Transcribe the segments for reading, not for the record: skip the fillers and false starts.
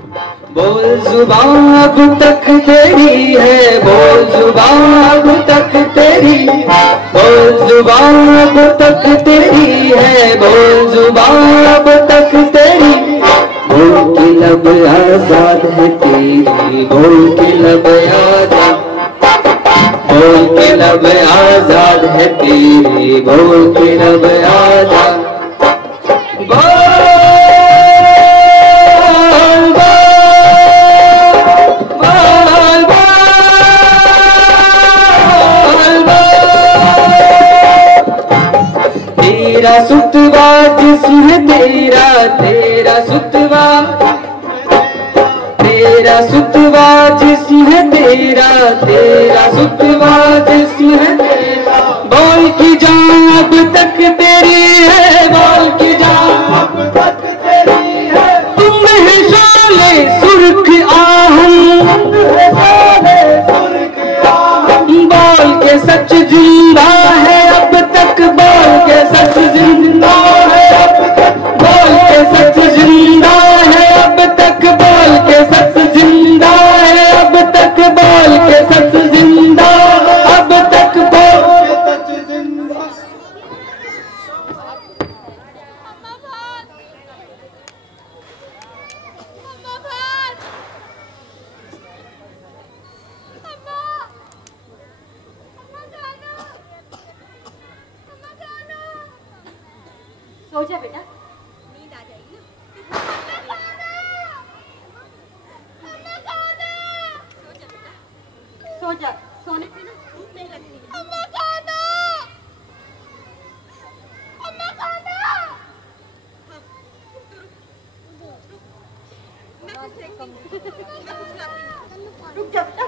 बोल जुबान अब तक तेरी है, बोल जुबान अब तक तेरी, बोल जुबान अब तक तेरी है, बोल जुबान अब तक तेरी। बोल के लब आजाद है तेरी, बोल के लब आजाद, बोल के लब आजाद है तेरी, बोल के लब आजाद। तेरा सुतवा जिस्म तेरा, तेरा सुतवा, तेरा सुतवा जिस्म है तेरा, तेरा सुतवा जिस्म है तेरा। बोल की जान अब तक तेरी है, बोल की जान अब तक तेरी है। तुम है शोले सुर्ख आहन, बोल के सच जिंदा है अब तक, बोल के सच जिंदा है अब तक, बोल के सच जिंदा है अब तक, बोल के सच जिंदा है अब तक, बोल के सच जिंदा अब तक, बोल के सच जिंदा। सो जा बेटा, नींद आ जाएगी ना। सो जा, सोने से ना भूख नहीं लगती। अम्मा खाना, अम्मा खाना। हाँ, मैं कुछ देखती हूँ, मैं कुछ लाती हूँ। रुक जा बेटा,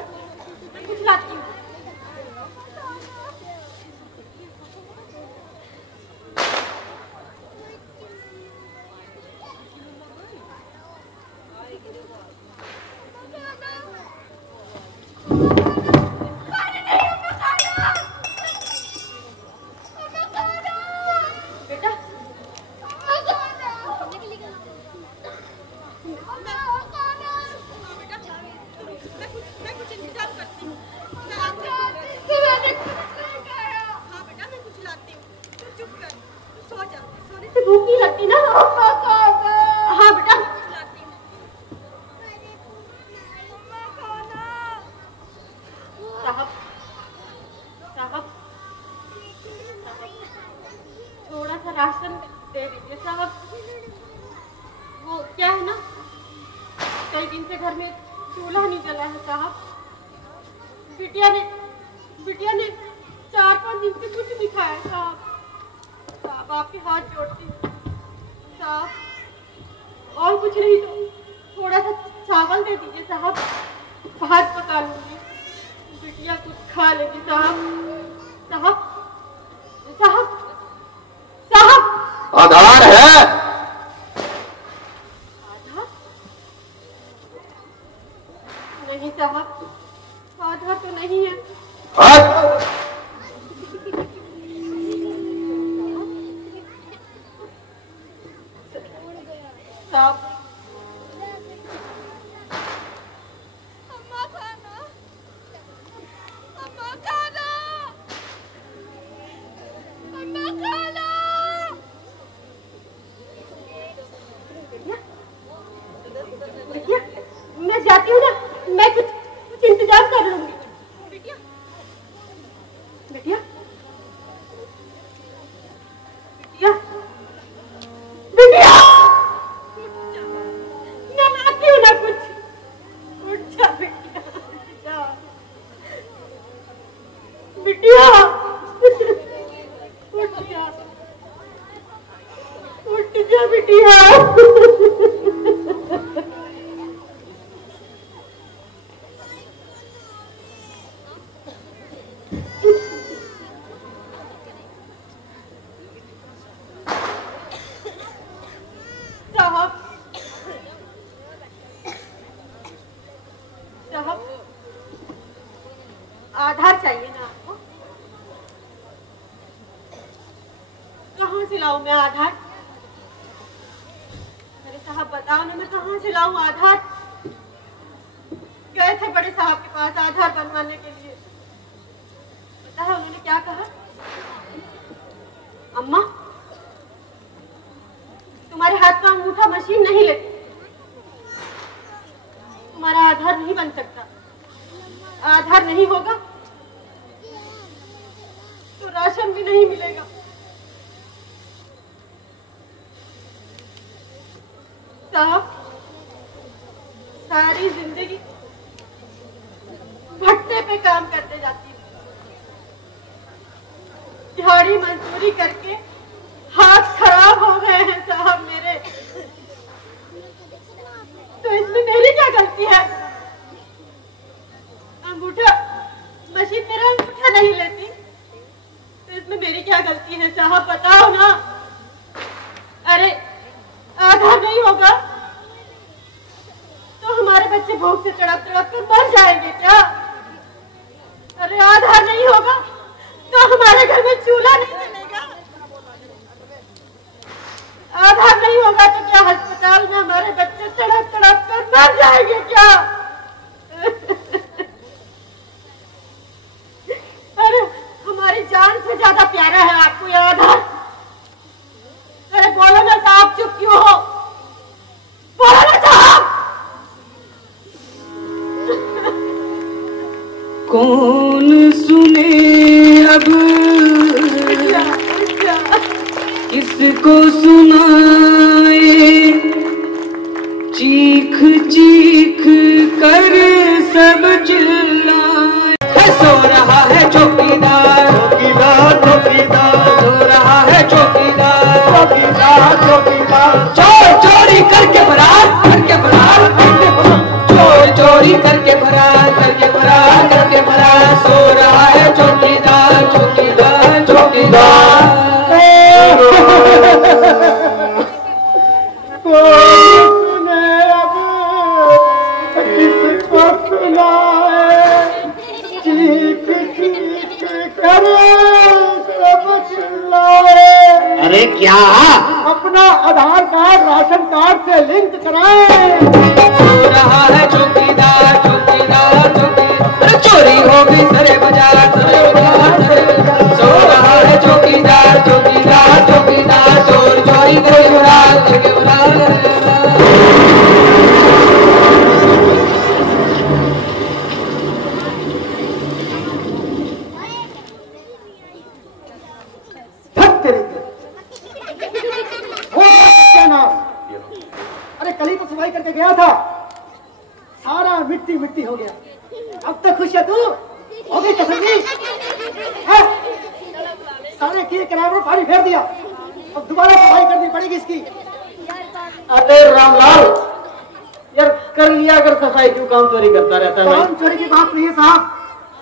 मैं कुछ लाती हूँ। भूख नहीं लगती ना? हाँ बेटा, साहब साहब थोड़ा सा राशन दे दीजिए साहब। वो क्या है ना, कई दिन से घर में चूल्हा नहीं जला है साहब। बिटिया ने 4-5 दिन से कुछ नहीं खाया साहब। साहब आपके हाथ जोड़ती हूँ साहब, और कुछ नहीं तो थोड़ा सा चावल दे दीजिए साहब, भात पका लूंगी, बिटिया कुछ खा लेगी साहब। साहब साहब साहब, आधार है? आधार नहीं साहब, आधार तो नहीं है। साहब अम्मा खाना, अम्मा खाना, अम्मा खाना। बिटिया मैं जाती हूँ ना, मैं कुछ इंतजाम कर लूंगी। बिटिया बिटिया बिटिया बिटिया, मैं लाती हूँ ना कुछ। उठ जा बिटिया, बिटिया उठ जा, उठ जा बिटिया। साहब आधार चाहिए ना आपको? कहाँ से लाऊं मैं आधार? अरे साहब बताओ ना, मैं कहाँ से लाऊं आधार? थे बड़े साहब के पास आधार बनवाने के लिए। पता है उन्होंने क्या कहा? अम्मा, तुम्हारे हाथ का अंगूठा मशीन नहीं लेती, तुम्हारा आधार नहीं बन सकता। आधार नहीं होगा तो राशन भी नहीं मिलेगा। साहब, सारी जिंदगी भट्टे पे काम करते जाती हूँ, दिहाड़ी मजदूरी करके हाथ खराब हो गए हैं साहब मेरे। तो इसमें मेरी क्या गलती है? अंगूठा मशीन मेरा अंगूठा नहीं लेती तो इसमें मेरी क्या गलती है साहब, बताओ ना। अरे आधार नहीं होगा तो हमारे बच्चे भूख से तड़प तड़प कर मर जाएंगे क्या? अरे आधार नहीं होगा तो हमारे घर में चूल्हा नहीं जलेगा। आधार नहीं होगा तो क्या अस्पताल में हमारे बच्चे तड़प तड़प कर मर जाएंगे क्या? अरे हमारी जान से ज्यादा प्यारा है आपको ये आधार। अरे बोलो ना साहब, चुप क्यों हो? बोलो ना साहब। कौन सुने अब किसको सुनाए, चीख चीख कर सब चिल्लाए। सो रहा है चौकीदार चौकीदार चौकीदार, सो रहा है चौकीदार चौकीदार चौकीदार। चोर चोरी करके फरार करके फरार करके फरार, चोर चोरी करके फरार करके फरार करके फरार। सो रहा है चौकीदार चौकीदार चौकीदार। अरे क्या? अपना आधार कार्ड राशन कार्ड से लिंक कराएं। सो रहा है चौकीदार चौकीदार चौकीदार, चोरी हो गई सरे बाजार सरे बाजार सरे बाजार। सो रहा है चौकीदार चौकीदार चौकीदार, चोर चोरी करके फरार करके फरार करके फरार। अरे कल ही तो सफाई करके गया था, सारा मिट्टी मिट्टी हो गया। अब तक खुश है तू? हो गई तसल्ली? सारे किए किराए पर पानी फेर दिया, अब दोबारा सफाई करनी पड़ेगी इसकी। अरे रामलाल यार, कर लिया कर सफाई, क्यों काम चोरी करता रहता है? काम चोरी की बात नहीं है साहब,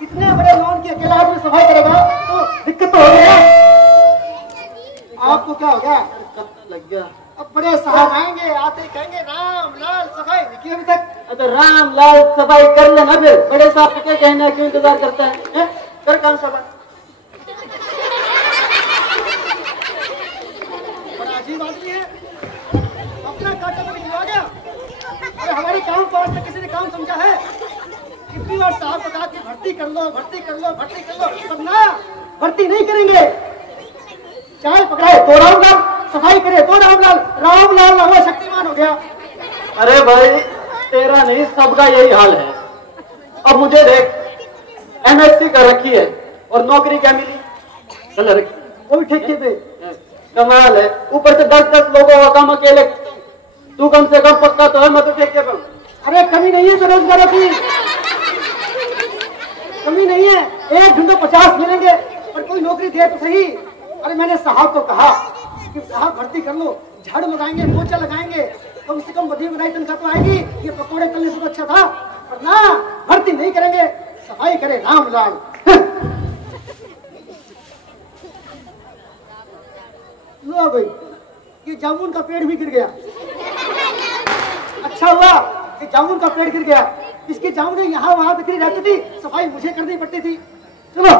इतने बड़े लॉन की अकेला आदमी सफाई करेगा तो दिक्कत तो हो गया। आपको क्या हो गया? लग गया। अब बड़े साहब आएंगे, आते कहेंगे राम लाल सफाई नहीं की अभी तक। अरे रामलाल सफाई कर लेना, फिर बड़े साहब को क्या कहना है, क्यों इंतजार करता है? कर काम सफाई। बड़ा अजीब आदमी है, अपना काटा तो निकलवा गया। अरे हमारे काम को आज तक किसी ने काम समझा है? कितनी बार साहब को कहा कि भर्ती कर लो भर्ती कर लो भर्ती कर लो, पर ना भर्ती नहीं करेंगे। चाय पकड़ाए तो रामलाल, सफाई करे तो रामलाल, रामलाल ना हुआ शक्तिमान हो गया। अरे भाई तेरा नहीं, सबका यही हाल है। अब मुझे देख, MSc कर रखी है और नौकरी क्या मिली? कलर की, वो भी ठेके पे। कमाल है, ऊपर से 10-10 लोगों का काम अकेले। तू कम से कम पक्का तो है, मैं तो ठेके पे हूं। अरे कमी नहीं है बेरोजगारों की, कमी नहीं है। एक ढूंढो 50 मिलेंगे, पर कोई नौकरी दे तो सही। अरे मैंने साहब को कहा कि साहब भर्ती कर लो, झाड़ू लगाएंगे पोछा लगाएंगे, कम से कम बधी बनाई तनख्वाह तो आएगी। ये पकौड़े तलने से तो अच्छा था, पर ना भर्ती नहीं करेंगे, सफाई करे रामलाल। लो भाई, ये जामुन का पेड़ भी गिर गया। अच्छा हुआ कि जामुन का पेड़ गिर गया, इसकी जामुनें यहाँ वहां बिखरी रहती थी, सफाई मुझे करनी पड़ती थी। चलो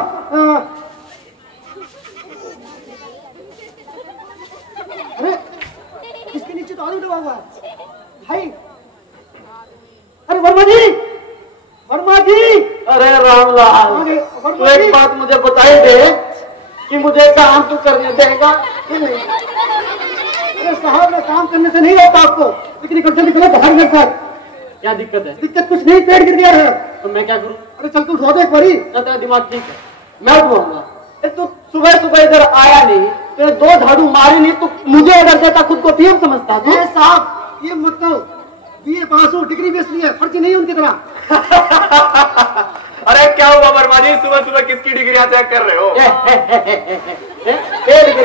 अरे इसके नीचे तो आलू डबा हुआ है भाई। अरे वर्मा जी, जी। अरे रामलाल, तू एक बात मुझे बताई दे कि मुझे काम तू करने देगा कि नहीं? अरे साहब, मैं काम करने से नहीं होता आपको, लेकिन निकल बाहर मेरे साथ। क्या दिक्कत है? दिक्कत कुछ नहीं, पेड़ गिर गया है। तो मैं क्या करूं? अरे चल तू उठवा दे एक बारी। ना तेरा दिमाग ठीक है, मैं उठवाऊंगा। तू सुबह सुबह इधर आया नहीं, तेरे 2 झाड़ू मारे नहीं, तो मुझे अगर देता खुद को पीएम समझता तू? साहब ये मत कहो, बीए पास हो, डिग्री बेच ली है, फर्जी नहीं उनकी तरह। अरे क्या हुआ वर्मा जी, सुबह सुबह किसकी डिग्रियां चेक कर रहे हो?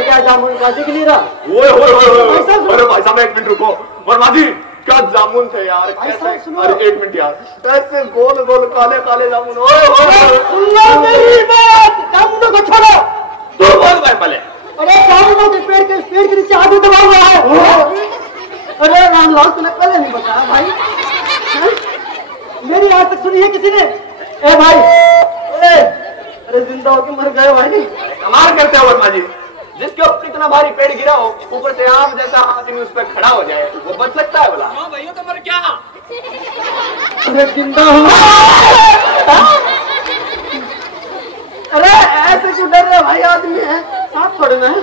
क्या जामुन का दिख नहीं रहा? अरे भाई साहब 1 मिनट रुको। वर्मा जी क्या जामुन थे यार, कैसे? अरे 1 मिनट यार, ऐसे गोल गोल काले काले जामुन। सुन लो मेरी बात, जामुनों को छोड़ो। तू बोल भाई पहले। अरे जामुनों के पेड़ के नीचे आदमी दबा हुआ है। अरे रामलाल, तूने पहले नहीं बताया भाई? मेरी आज तक सुनी है किसी ने? ए भाई, अरे जिंदा होके मर गए भाई। कमाल करते हो वर्मा जी, जिसके ऊपर इतना भारी पेड़ गिरा हो, ऊपर से आप जैसा आदमी उस पर खड़ा हो जाए, वो बच सकता है बोला? भैया तो मर क्या? अरे जिंदा हूँ। अरे ऐसे क्यों डर रहे भाई? आदमी है, सांप थोड़े ना है।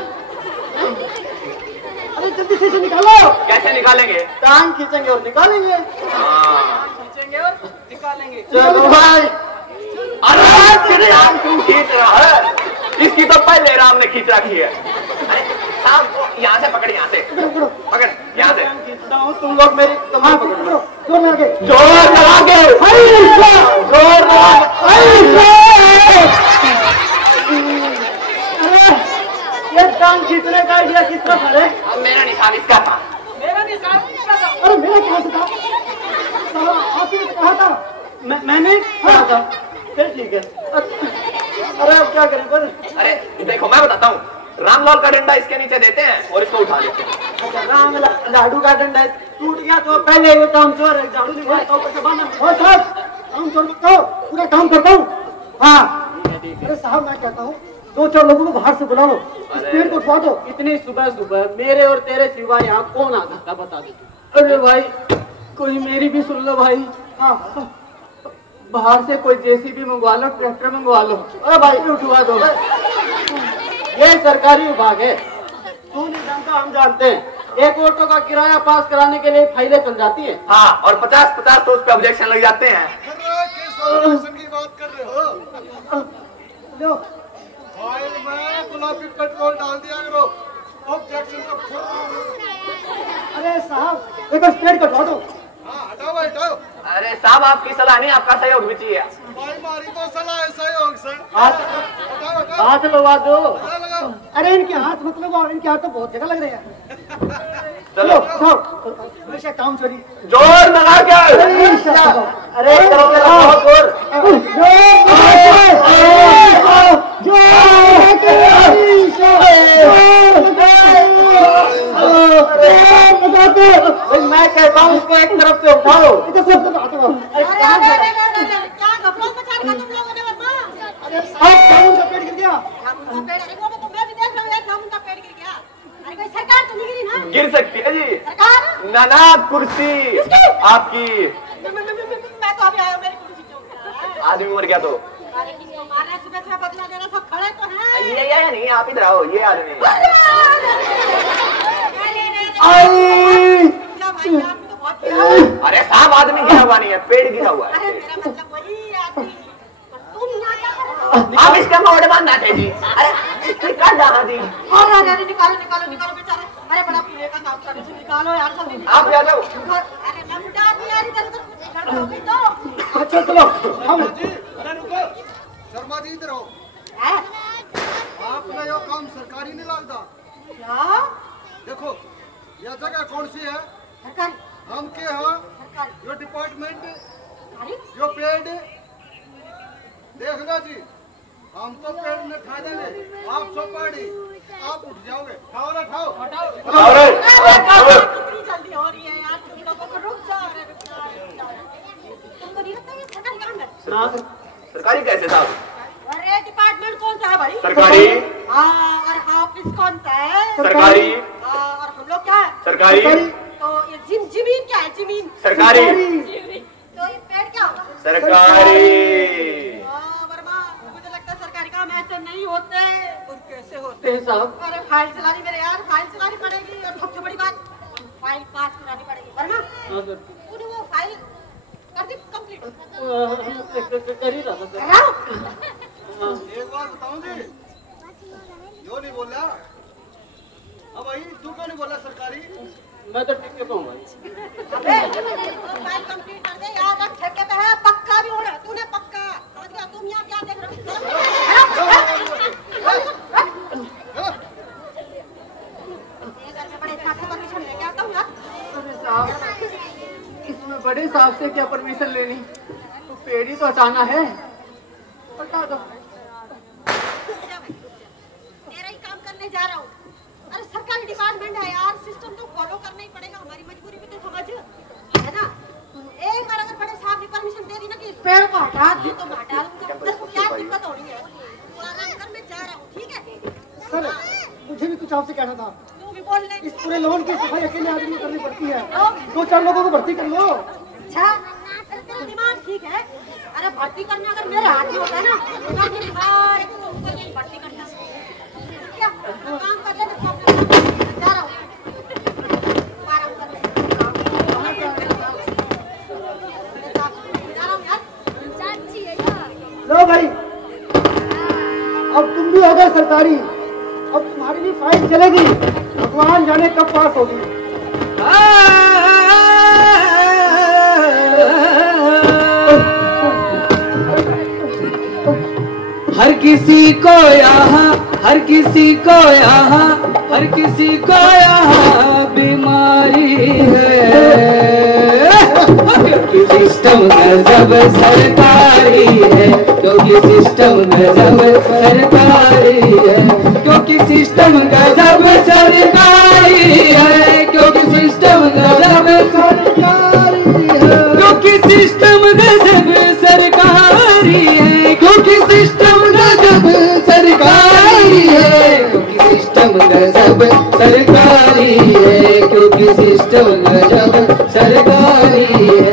अरे जल्दी से निकालो। कैसे निकालेंगे? टांग खींचेंगे और निकालेंगे। खींचेंगे और निकालेंगे। चलो भाई। अरे तेरे राम क्यों खींच रहा है? इसकी तो पहले राम ने खींच रखी है। अरे सांप को यहाँ से पकड़, यहाँ से पकड़, यहाँ से खींचता हूँ, तुम लोग मेरी कमान पकड़ो। जोर में आगे, जोर लगा के, जोर लगा ये टांग खींचने का आइडिया किसका था रे? अब मेरा निशान इसका था। मेरा निशान किसका था? अरे मेरा कहाँ से था? साला, आपने तो कहा था। मैंने कहा था। फिर ठीक है। अरे अब क्या करें पर? अरे देखो मैं बताता हूँ, रामलाल का डंडा इसके नीचे देते हैं और इसको उठा लेते हैं। अच्छा, राम लाडू का डंडा टूट गया तो पहले ये काम चोर है, झाड़ू नहीं मारता ऊपर से बांधा। और साहब काम छोड़ मत करो, पूरा काम करता हूँ। हाँ अरे साहब, मैं कहता हूँ 2-4 लोगों को बाहर से बुला लो, इस पेड़ को उठवा दो। इतनी सुबह सुबह मेरे और तेरे सिवा यहाँ कौन आ सकता बता दे। अरे भाई कोई मेरी भी सुन लो भाई। हाँ बाहर से कोई जेसीबी मंगवा लो, ट्रैक्टर मंगवा लो। अरे भाई उठवा दो। ये सरकारी विभाग है, तू नहीं जानता, हम जानते हैं। एक ऑटो का किराया पास कराने के लिए फाइलें चल जाती हैं। हाँ, और 50-50 तो उस पे ऑब्जेक्शन लग जाते हैं। की बात कर रहे हो? लो फाइल में गुलाबी पेट्रोल डाल दिया करो, ऑब्जेक्शन तो। अरे साहब देखो, इस पेड़ को उठवा दो। हाँ हटाओ हटाओ। अरे साहब आपकी सलाह नहीं, आपका सहयोग भी चाहिए। भाई मारी तो सलाह है, सहयोग सर। हाथ हटाओ हटाओ हाथ लगवा दो। लगाओ। अरे इनके हाथ मत लगाओ, इनके हाथ तो बहुत जगह लग रहे हैं। चलो हमेशा काम चोरी। जोर लगा के। अरे करोगे बहुत जोर। मैं कहता हूँ इसको एक तरफ से उठाओ। क्या घबराहट मचा रखा तुम लोगों ने वर्मा? जामुन का पेड़ गिर गया। जामुन का पेड़, अरे वो तो मैं भी देख रहा हूँ, यार जामुन का पेड़ गिर गया। अरे कोई सरकार तो नहीं गिरी ना? गिर सकती है जी। सरकार? नाना कुर्सी आपकी। मैं तो अभी आया, मेरी कुर्सी क्यों खड़ा है? आदमी मर गया तो। अरे किसको मार रहे हैं? सुबह सुबह बदला दे रहे हैं, सब खड़े तो हैं। ये नहीं, आप इधर आओ, ये आदमी। क्या भाई, आपने तो बहुत किया। अरे साहब आदमी गिरा हुआ नहीं है, पेड़ गिरा हुआ अरे है। मेरा मतलब वही आदमी, तुम यहाँ क्या कर रहे हो? आप इसका मोड़ बांधना थे जी। अरे इसकी क्या डहा दी। अरे निकालो निकालो निकालो बेचारे। अरे बड़ा पूरे का काम करने से निकालो यार, जल्दी निकालो। आप जा जाओ। अरे मैं बुढ़ा आदमी यार, इधर उधर गड़बड़ हो गई तो। अच्छा चलो हम जी अरे रुको, शर्मा जी इधर आओ। हैं? आपने यो काम सरकारी नहीं लगता। क्या? देखो यह जगह कौन सी है? सरकारी? हम के यहाँ सरकारी? यो डिपार्टमेंट, सरकारी? यो पेड़ देखना जी। हम तो पेड़ में खा देंगे, आप सो पाड़ी, आप उठ जाओगे। खाओ ना खाओ। अरे कितनी जल्दी हो रही है यार, तुम लोगों को रुक जाओ। अरे रुक जाओ। तुमको नहीं लगता ये सरकारी काम है? सरकारी कैसे साहब? अरे डिपार्टमेंट कौन सा है भाई? सरकारी। हाँ, और ऑफिस कौन सा है? सरकारी। हाँ, और हम लोग क्या है? सरकारी। तो ये जमीन क्या है? जमीन सरकारी। तो ये पेड़ क्या होगा? सरकारी। हैं साहब? अरे फाइल चलानी मेरे यार, फाइल चलानी पड़ेगी और सबसे बड़ी बात फाइल पास करानी पड़ेगी, वरना तूने वो फाइल कर दी कंप्लीट? कर ही रहा था सर। एक बात बताऊं जी, यो नहीं बोला। अब भाई तू क्यों नहीं बोला सरकारी? मैं तो ठीक कहता हूँ भाई। अबे तो फाइल कंप्लीट कर दे यार, रख ठेके पे है, पक्का भी होना तूने, पक्का समझ गया? तुम यहाँ क्या देख रहे हो? बड़े साहब से परमिशन लेके आता हूँ यार। अरे साहब, इसमें बड़े साहब से क्या परमिशन लेनी? तो पेड़ ही तो हटाना है, हटा दो। तेरा ही काम करने जा रहा हूँ। अरे सरकारी डिपार्टमेंट है यार, सिस्टम तो फॉलो करना ही पड़ेगा, हमारी मजबूरी भी तो समझ, है ना? एक बार अगर बड़े साहब ने परमिशन दे दी ना कि इस पेड़ को हटा दी तो मैं हटा दूंगा। देखो क्या दिक्कत हो रही है, तू आराम कर, मैं जा रहा हूँ, ठीक है? सर मुझे भी कुछ आपसे कहना था। तू भी बोल ले। इस पूरे लोन की सफाई अकेले आदमी को करनी पड़ती है, 2-4 लोगों को भर्ती कर लो। अच्छा अरे तेरा दिमाग ठीक है? अरे भर्ती करना अगर मेरे हाथ में होता ना तो मैं अपनी सारे को भर्ती करता। क्या काम कर ले, मैं जा रहा हूँ, आराम कर ले। जा रहा हूँ यार। लो भाई, अब तुम भी हो गए सरकारी, अब तुम्हारी भी फाइल चलेगी, भगवान जाने कब पास होगी। हर किसी को यहाँ, हर किसी को यहाँ, हर किसी को यहाँ बीमारी है, क्योंकि सिस्टम गजब सरकारी है, क्योंकि सिस्टम गजब सरकारी है, क्योंकि सिस्टम गजब सरकारी है, क्योंकि सिस्टम गजब सरकारी है, क्योंकि सिस्टम गजब सरकारी है, क्योंकि सिस्टम गजब सरकारी है, क्योंकि सिस्टम गजब सरकारी है, क्योंकि सिस्टम गजब सरकारी है।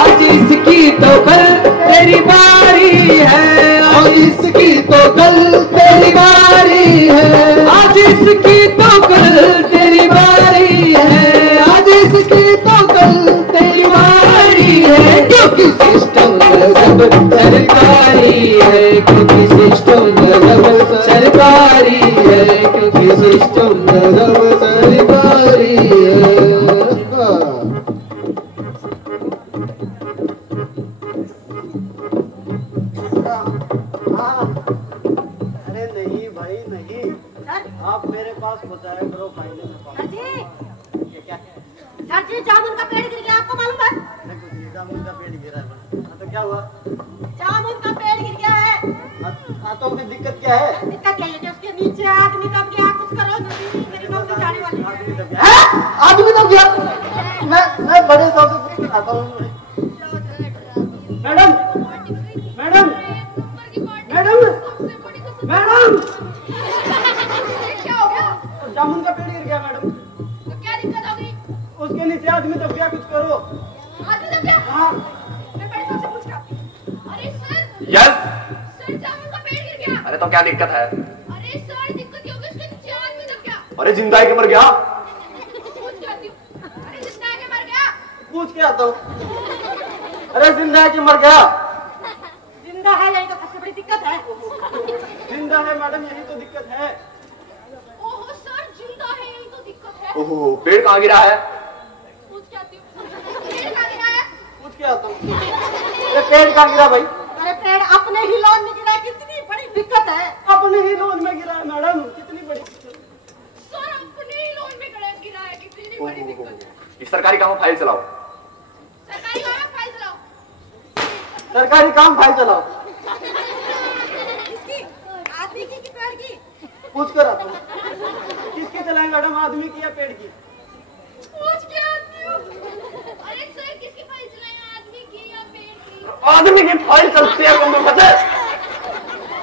आज इसकी तो कल तेरी बारी है, आज इसकी तो कल तेरी बारी है, आज इसकी तो कल तेरी बारी है, आज इसकी तो कल तेरी बारी है, क्योंकि सिस्टम गजब सरकारी है, क्योंकि सिस्टम गजब सरकारी है, क्योंकि सिस्टम गजब सरकारी है। अरे नहीं भाई नहीं, सर आप मेरे पास पहुँचाया करो फाइलें। सर जी, ये क्या है? सर जी जामुन का पेड़ गिर गया, आपको मालूम है? जामुन का पेड़ गिरा है। हाँ, तो क्या हुआ? जामुन का पेड़ गिर गया है। हाँ तो फिर दिक्कत क्या है? दिक्कत क्या है कि उसके नीचे आदमी दब गया, कुछ करो जल्दी, मेरी नौकरी जाने वाली है। आदमी तो गया। मैं बड़े साहब से पूछ कर आता हूँ। मैडम मैडम मैडम मैडम, क्या हो गया? जामुन का पेड़ गिर गया मैडम, तो क्या दिक्कत हो गई? उसके नीचे आदमी दब गया, कुछ करो। आदमी दब गया? हाँ मैं बड़े साहब से पूछ रहा हूँ। अरे सर, यस। सर जामुन का पेड़ गिर गया। अरे तो क्या दिक्कत है? अरे सर दिक्कत ये हो गई, उसके नीचे आदमी दब गया। अरे जिंदा है कि मर गया? पूछ के आती हूँ। अरे जिंदा है कि मर गया? पूछ के आता हूँ। अरे जिंदा है कि मर गया? जिंदा है, यही तो सबसे बड़ी दिक्कत है। जिंदा है मैडम, यही तो दिक्कत है। ओहो सर, जिंदा है, यही तो दिक्कत है। ओहो, पेड़ कहाँ गिरा है? पूछ के आती हूँ। पेड़ कहाँ गिरा है? पूछ के आता हूँ। ये पेड़ कहाँ गिरा भाई? अरे पेड़ अपने ही लॉन में गिरा है, कितनी बड़ी दिक्कत है। अपने ही लोन में गिरा है मैडम, कितनी बड़ी दिक्कत। सर अपने ही लॉन में गिरा है, कितनी बड़ी दिक्कत है। इस सरकारी काम में फाइल चलाओ। सरकारी काम में फाइल चलाओ। सरकारी काम फाइल चलाओ। इसकी आदमी की पेड़ की? पूछ कर आता हूँ। किसकी चलाए मैडम, आदमी की या पेड़ की? पूछ के आती हूँ। अरे सर किसकी फाइल चलाए, आदमी की या पेड़ की? आदमी की फाइल चलती है कम पता है?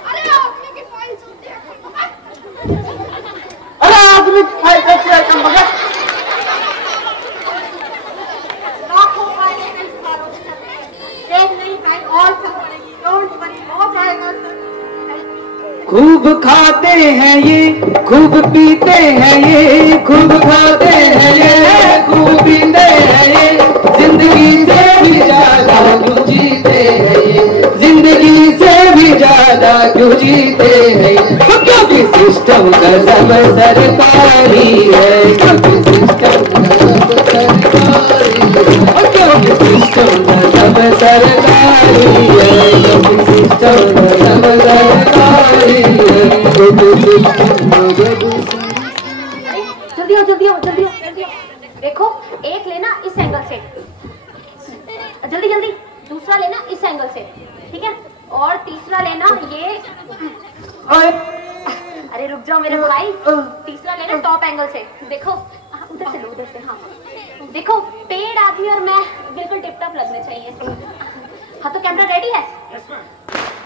अरे आदमी की फाइल चलती है। अरे आदमी की फाइल चलती है कम बगैर। लाखों फाइलें कई सालों से चल रही हैं। एक नई फाइल और चल पड़ेगी, डोंट वरी, हो जाएगा सर। खूब खाते हैं ये, खूब पीते हैं ये, खूब खाते हैं ये, खूब पीते हैं ये, जिंदगी से भी ज्यादा क्यों जीते हैं ये, जिंदगी से भी ज्यादा क्यों जीते हैं ये, क्योंकि सिस्टम का सब सरकारी है, क्योंकि सिस्टम का सब सरकारी है, क्योंकि सिस्टम का सब सरकारी है, क्योंकि सिस्टम का सब सरकारी है। जल्दी आओ जल्दी आओ जल्दी आओ जल्दी आओ। देखो एक लेना इस एंगल से, जल्दी जल्दी। दूसरा लेना इस एंगल से, ठीक है। और तीसरा लेना ये, अरे रुक जाओ मेरे भाई। तीसरा लेना टॉप एंगल से। देखो उधर से लो, उधर से। हाँ देखो पेड़, आदमी और मैं बिल्कुल टिप टॉप लगने चाहिए। हाँ तो कैमरा रेडी है?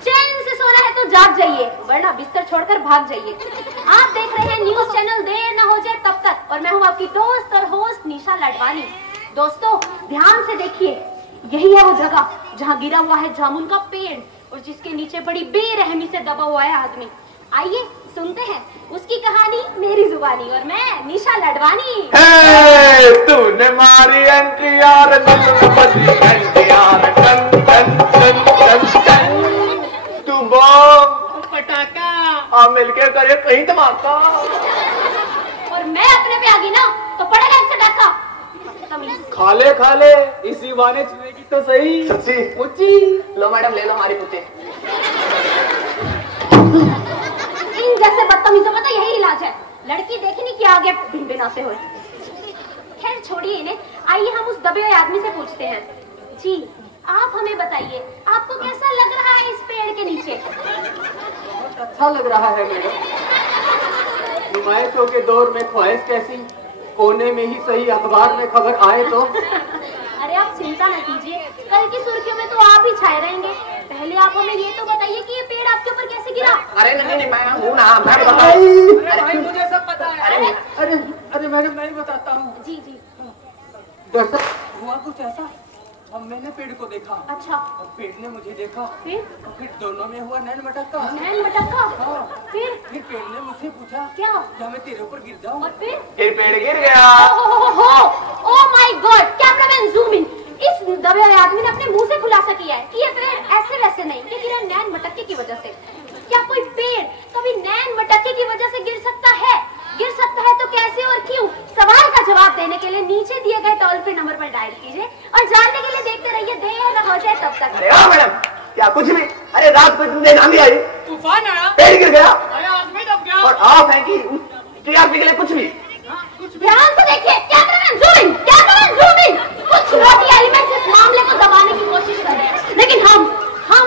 चैन से सोना है तो जाग जाइए, वरना बिस्तर छोड़कर भाग जाइए। आप देख रहे हैं न्यूज चैनल देर न हो जाए तब तक, और मैं हूँ आपकी दोस्त और होस्ट निशा लडवानी। दोस्तों ध्यान से देखिए, यही है वो जगह जहाँ गिरा हुआ है जामुन का पेड़ और जिसके नीचे बड़ी बेरहमी से दबा हुआ है आदमी। आइए सुनते हैं उसकी कहानी मेरी जुबानी, और मैं निशा लडवानी। तूने मारी एंट्री यार, तू बम पटाखा आप मिलके करे कहीं धमाका, और मैं अपने पे आ गई ना तो पड़ेगा एक चटाका। खाले खाले इसी बहाने छुएगी तो सही। सच्ची पूछी लो मैडम, ले लो हमारी पुते। इन जैसे बदतमीजों का तो यही इलाज है, लड़की देखनी कि आगे भिनभिनाते हुए। खैर छोड़िए इन्हें, आइए हम उस दबे हुए आदमी से पूछते हैं। जी आप हमें बताइए, आपको कैसा लग रहा है इस पेड़ के नीचे? बहुत अच्छा लग रहा है मैडम। नुमाइशों के दौर में ख्वाहिश कैसी, कोने में ही सही अखबार में खबर आए तो। अरे आप चिंता न कीजिए, कल की सुर्खियों में तो आप ही छाए रहेंगे। पहले आप हमें ये तो बताइए कि ये पेड़ आपके ऊपर कैसे गिरा? अरे नहीं मैं हूँ ना, मैं अरे भाई मुझे सब पता है। अरे अरे अरे मैडम मैं बताता हूँ। जी जी। दरअसल हुआ कुछ ऐसा, अब मैंने पेड़ को देखा, अच्छा, और पेड़ ने मुझे देखा, फिर दोनों में हुआ नैन मटक्का। नैन मटक्का? फिर पेड़ ने मुझसे पूछा क्या मैं तेरे ऊपर गिर जाऊं? और फिर पेड़ गिर गया। Oh my God, cameraman zoom in. इस दबे हुए आदमी ने अपने मुंह से खुलासा किया है कि ये पेड़ ऐसे वैसे नहीं, ये गिरा नैन मटक्के की वजह से। क्या कोई पेड़ कभी नैन मटक्के की वजह से गिर सकता है? गिर सकता है तो कैसे और क्यों? सवाल का जवाब देने के लिए नीचे दिए गए टोल फ्री नंबर पर डायल कीजिए और जानने के लिए देखते रहिए देर न हो जाए तब तक। अरे मैडम क्या कुछ भी, अरे रात को इतनी आंधी आई, तूफान आया, पेड़ गिर गया, अरे आदमी दब गया, और आप हैं कि टीआरपी के लिए कुछ भी। ध्यान से देखिए, cameraman zoom in, cameraman zoom in. कुछ रोटी एलिमेंट्स इस मामले को दबाने की कोशिश कर रहे हैं, लेकिन हम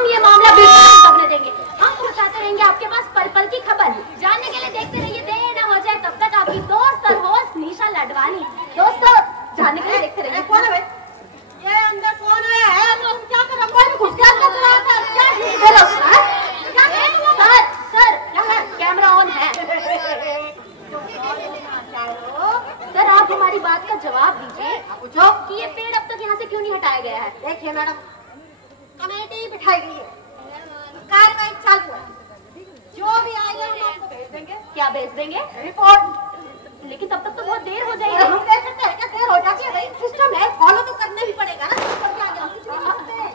ये मामला बिल्कुल नहीं दबने देंगे। हम पहुंचाते रहेंगे आपके पास पल पल की खबर। जानने के लिए देखते रहिए देर न हो जाए तब तक। आपकी दोस्त और होस्ट निशा लडवानी। दोस्तों जानने के लिए देखते रहिए। कौन है ये अंदर? कौन है? तो क्या कर रहा है? घुस गया कर रहा था क्या? सर कैमरा ऑन है। सर आप हमारी बात का जवाब दीजिए, पूछो कि ये पेड़ अब तक यहाँ से क्यों नहीं हटाया गया है? देखिए मैडम, कमेटी बिठाई गई है, कार्रवाई चालू है, जो भी आएगा हम आपको भेज देंगे। क्या भेज देंगे? रिपोर्ट। लेकिन तब तक तो बहुत देर हो जाएगी। हम देख सकते हैं क्या देर हो जाती है? भाई सिस्टम है, फॉलो तो करना ही पड़ेगा ना।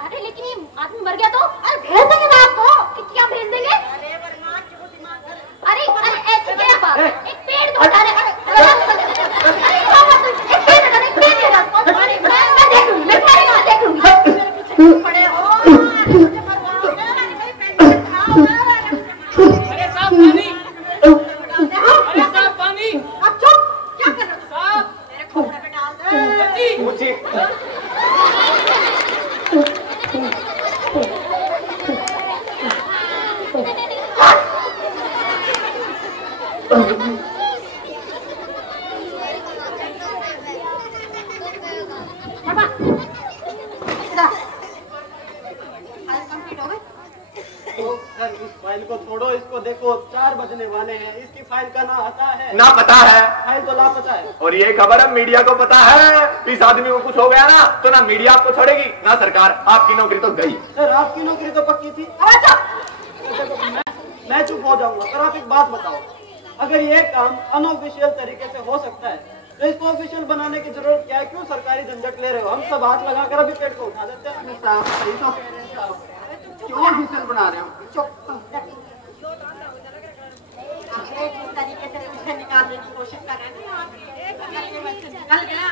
अरे लेकिन ये आदमी मर गया तो? अरे भेज देंगे ना आपको। क्या भेज देंगे? अरे ऐसी क्या बात? एक पेड़ तो हटा रहे। देख लूंगी। अरे साहब पानी, अरे साहब पानी। आप चुप, क्या कर रहे हो? साहब मेरे खोपड़े पे डाल दे। मुझे इस फाइल को छोड़ो, इसको देखो 4 बजने वाले हैं, इसकी फाइल का ना आता है ना पता है, फाइल तो लापता है। और ये खबर अब मीडिया को पता है। इस आदमी को कुछ हो गया ना तो ना मीडिया आपको छोड़ेगी ना सरकार, आपकी नौकरी तो गई। सर आपकी नौकरी तो पक्की थी। मैं चुप हो जाऊंगा। पर आप एक बात बताओ, अगर ये काम अनऑफिशियल तरीके से हो सकता है तो इसको ऑफिशियल बनाने की जरूरत क्या है? क्यों सरकारी झंझट ले रहे हो? हम सब हाथ लगाकर अभी पेड़ को उठा देते हैं। साहब सही तो कह रहे हैं साहब, क्यों ऑफिशियल बना रहे हो? जिस तरीके से मुझे निकालने की कोशिश कर रहे थे, अगर ये वैसे निकल गया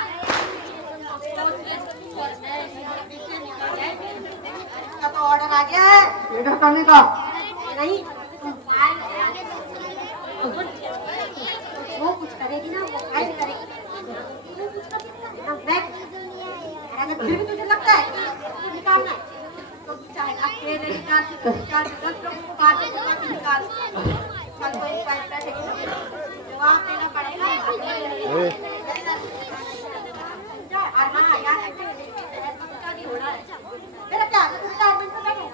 इसका तो ऑर्डर आ गया है पेड़ हटाने का। नहीं, जो कुछ करेगी ना वो फाइल करेगी। अगर फिर भी तुझे लगता है कि निकालना है तो चाहे अकेले निकाल, 10 लोगों को बात निकाल, कल कोई फाइल बैठेगी, जवाब देना पड़ेगा। और हाँ यार, नहीं हो रहा है मेरा क्या रिटायरमेंट पे बैठे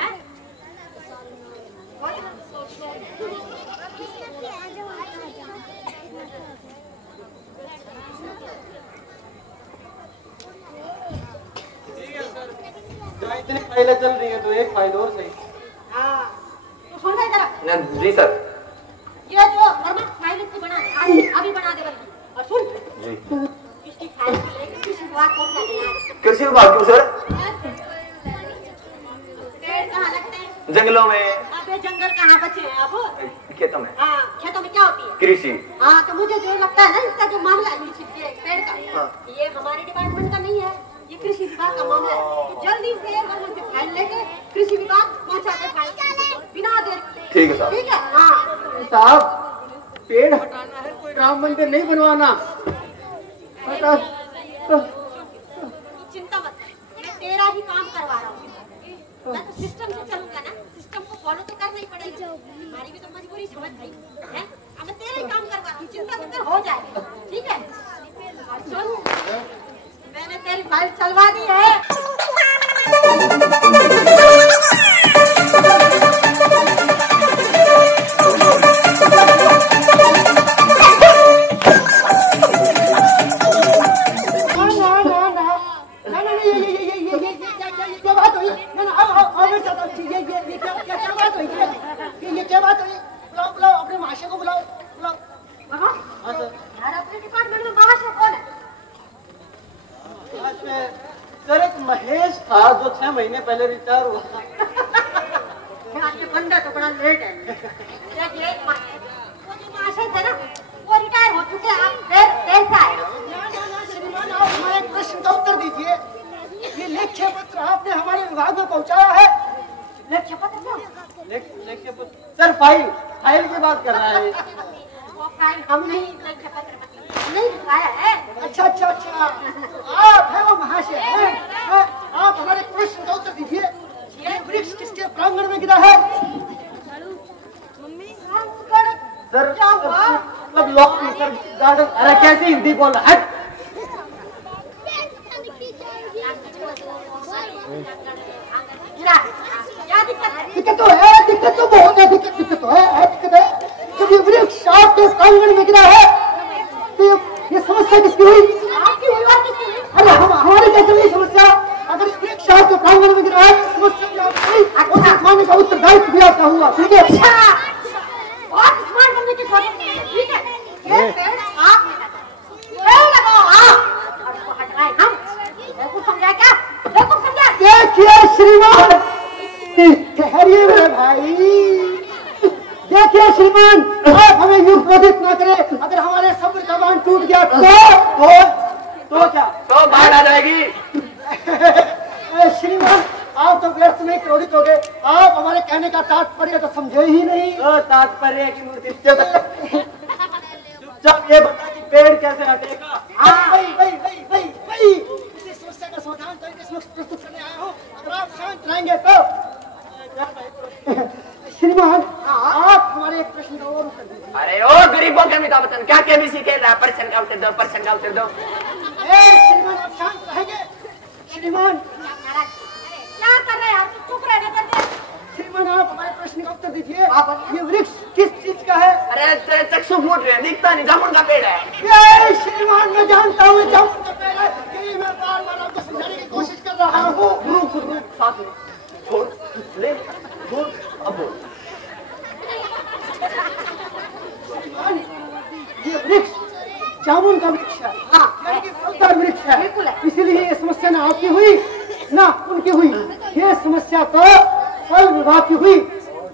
हैं? इतनी फाइलें चल रही है तो एक फाइल और सही। हाँ, तो सुन रहा है जी सर। ये जो वर्मा फाइल इसकी बना दे, अभी बना दे बल्कि। और सुन जी। इसकी फाइल को लेकर कृषि विभाग को क्या देना है? कृषि विभाग क्यों सर? पेड़ कहाँ लगते हैं? जंगलों में। अबे जंगल कहाँ बचे हैं अब? खेतों में। हाँ, खेतों में क्या होती है? कृषि। हाँ, तो मुझे जो लगता है ना, इसका जो मामला है ये पेड़ का, हाँ। ये हमारे डिपार्टमेंट का नहीं है, ये कृषि विभाग का मामला है। तो जल्दी से वर्मा से फाइल लेके कृषि विभाग पहुँचा दे फाइल, बिना देर के। ठीक है साहब। ठीक है। हाँ साहब, पेड़ हटाना है, कोई राम मंदिर नहीं बनवाना। चिंता मत कर, मैं तेरा ही काम करवा रहा हूँ। मैं तो सिस्टम से चलूंगा ना, सिस्टम को फॉलो तो करना ही पड़ेगा। हमारी भी तो मजबूरी समझ गई है। अब मैं तेरा ही काम करवा रहा हूँ, चिंता मत कर, हो जाएगा। ठीक है। और सुन, मैंने तेरी फाइल चलवा दी है। सर एक महेश था जो 6 महीने पहले रिटायर हुआ। ये बंदा तो बड़ा लेट है। ये वो जो महाशय थे ना, वो रिटायर हो चुके हैं। आप देर से आए। श्रीमान, आप हमारे प्रश्न का उत्तर दीजिए। ये लेख्य पत्र आपने हमारे विभाग में पहुंचाया है? लेख्य पत्र क्यों? लेख्य पत्र सर, फाइल की बात कर रहा है। वो फाइल हम नहीं, लेख्य पत्र नहीं दिखाया है। अच्छा अच्छा अच्छा, आप है वो महाशय हैं? आप हमारे प्रश्न का उत्तर दीजिए। ये वृक्ष किसके प्रांगण में गिरा है? सर क्या हुआ? मतलब लॉक सर, गार्डन। अरे कैसे हिंदी बोल रहा है? क्या दिक्कत है? दिक्कत तो है, दिक्कत तो बहुत है, दिक्कत तो है। जब ये वृक्ष आपके प्रांगण में गिरा है तो ये समस्या किसकी हुई? आपकी हुई और किसकी हुई? अरे हमारी कैसे हुई समस्या? अगर वृक्ष आपके प्रांगण में गिरा है तो समस्या आपकी हुई। अच्छा, मानने का उत्तरदायित्व भी आपका हुआ। ठीक है। अच्छा, बहुत स्मार्ट बनने की जरूरत नहीं है। ठीक है, ये पेड़ आप पेड़ लगाओ आप, और इसको हटवाएं हम। बेवकूफ समझा क्या? बेवकूफ समझा? देखिए श्रीमान, ठहरिए मेरे भाई। देखिए श्रीमान, आप हमें यूं क्रोधित न करें। अगर हमारे सब्र का बांध टूट गया तो क्या? तो बाढ़ आ जाएगी। श्रीमान, आप तो व्यर्थ में क्रोधित हो गए। आप हमारे कहने का तात्पर्य तो समझे ही नहीं। तात्पर्य की मूर्ति चुपचाप ये बता कि पेड़ कैसे हटेगा? वही इसी समस्या का समाधान करके समक्ष प्रस्तुत करने आया हूँ। अगर आप शांत रहेंगे तो। श्रीमान, आप हमारे एक प्रश्न का और उत्तर दीजिए। अरे ओ गरीबों के अमिताभ बच्चन, क्या केबीसी खेल रहा है? परसेंट का उत्तर दो, परसेंट का उत्तर दो। श्रीमान, आप शांत रहेंगे? श्रीमान, क्या कर रहे हैं आप? चुप रहने कर। श्रीमान, आप हमारे प्रश्न का उत्तर दीजिए। ये वृक्ष किस चीज का है? अरे तेरे चक्षु फूट रहे हैं, दिखता नहीं, जामुन का पेड़ है। ये श्रीमान, मैं जानता हूँ जामुन का पेड़ है। यही मैं बार-बार आपको समझाने की कोशिश कर रहा हूँ। रुक साथ में छोड़ ले, बोल अब बोल। समस्या तो फल विभाग की हुई।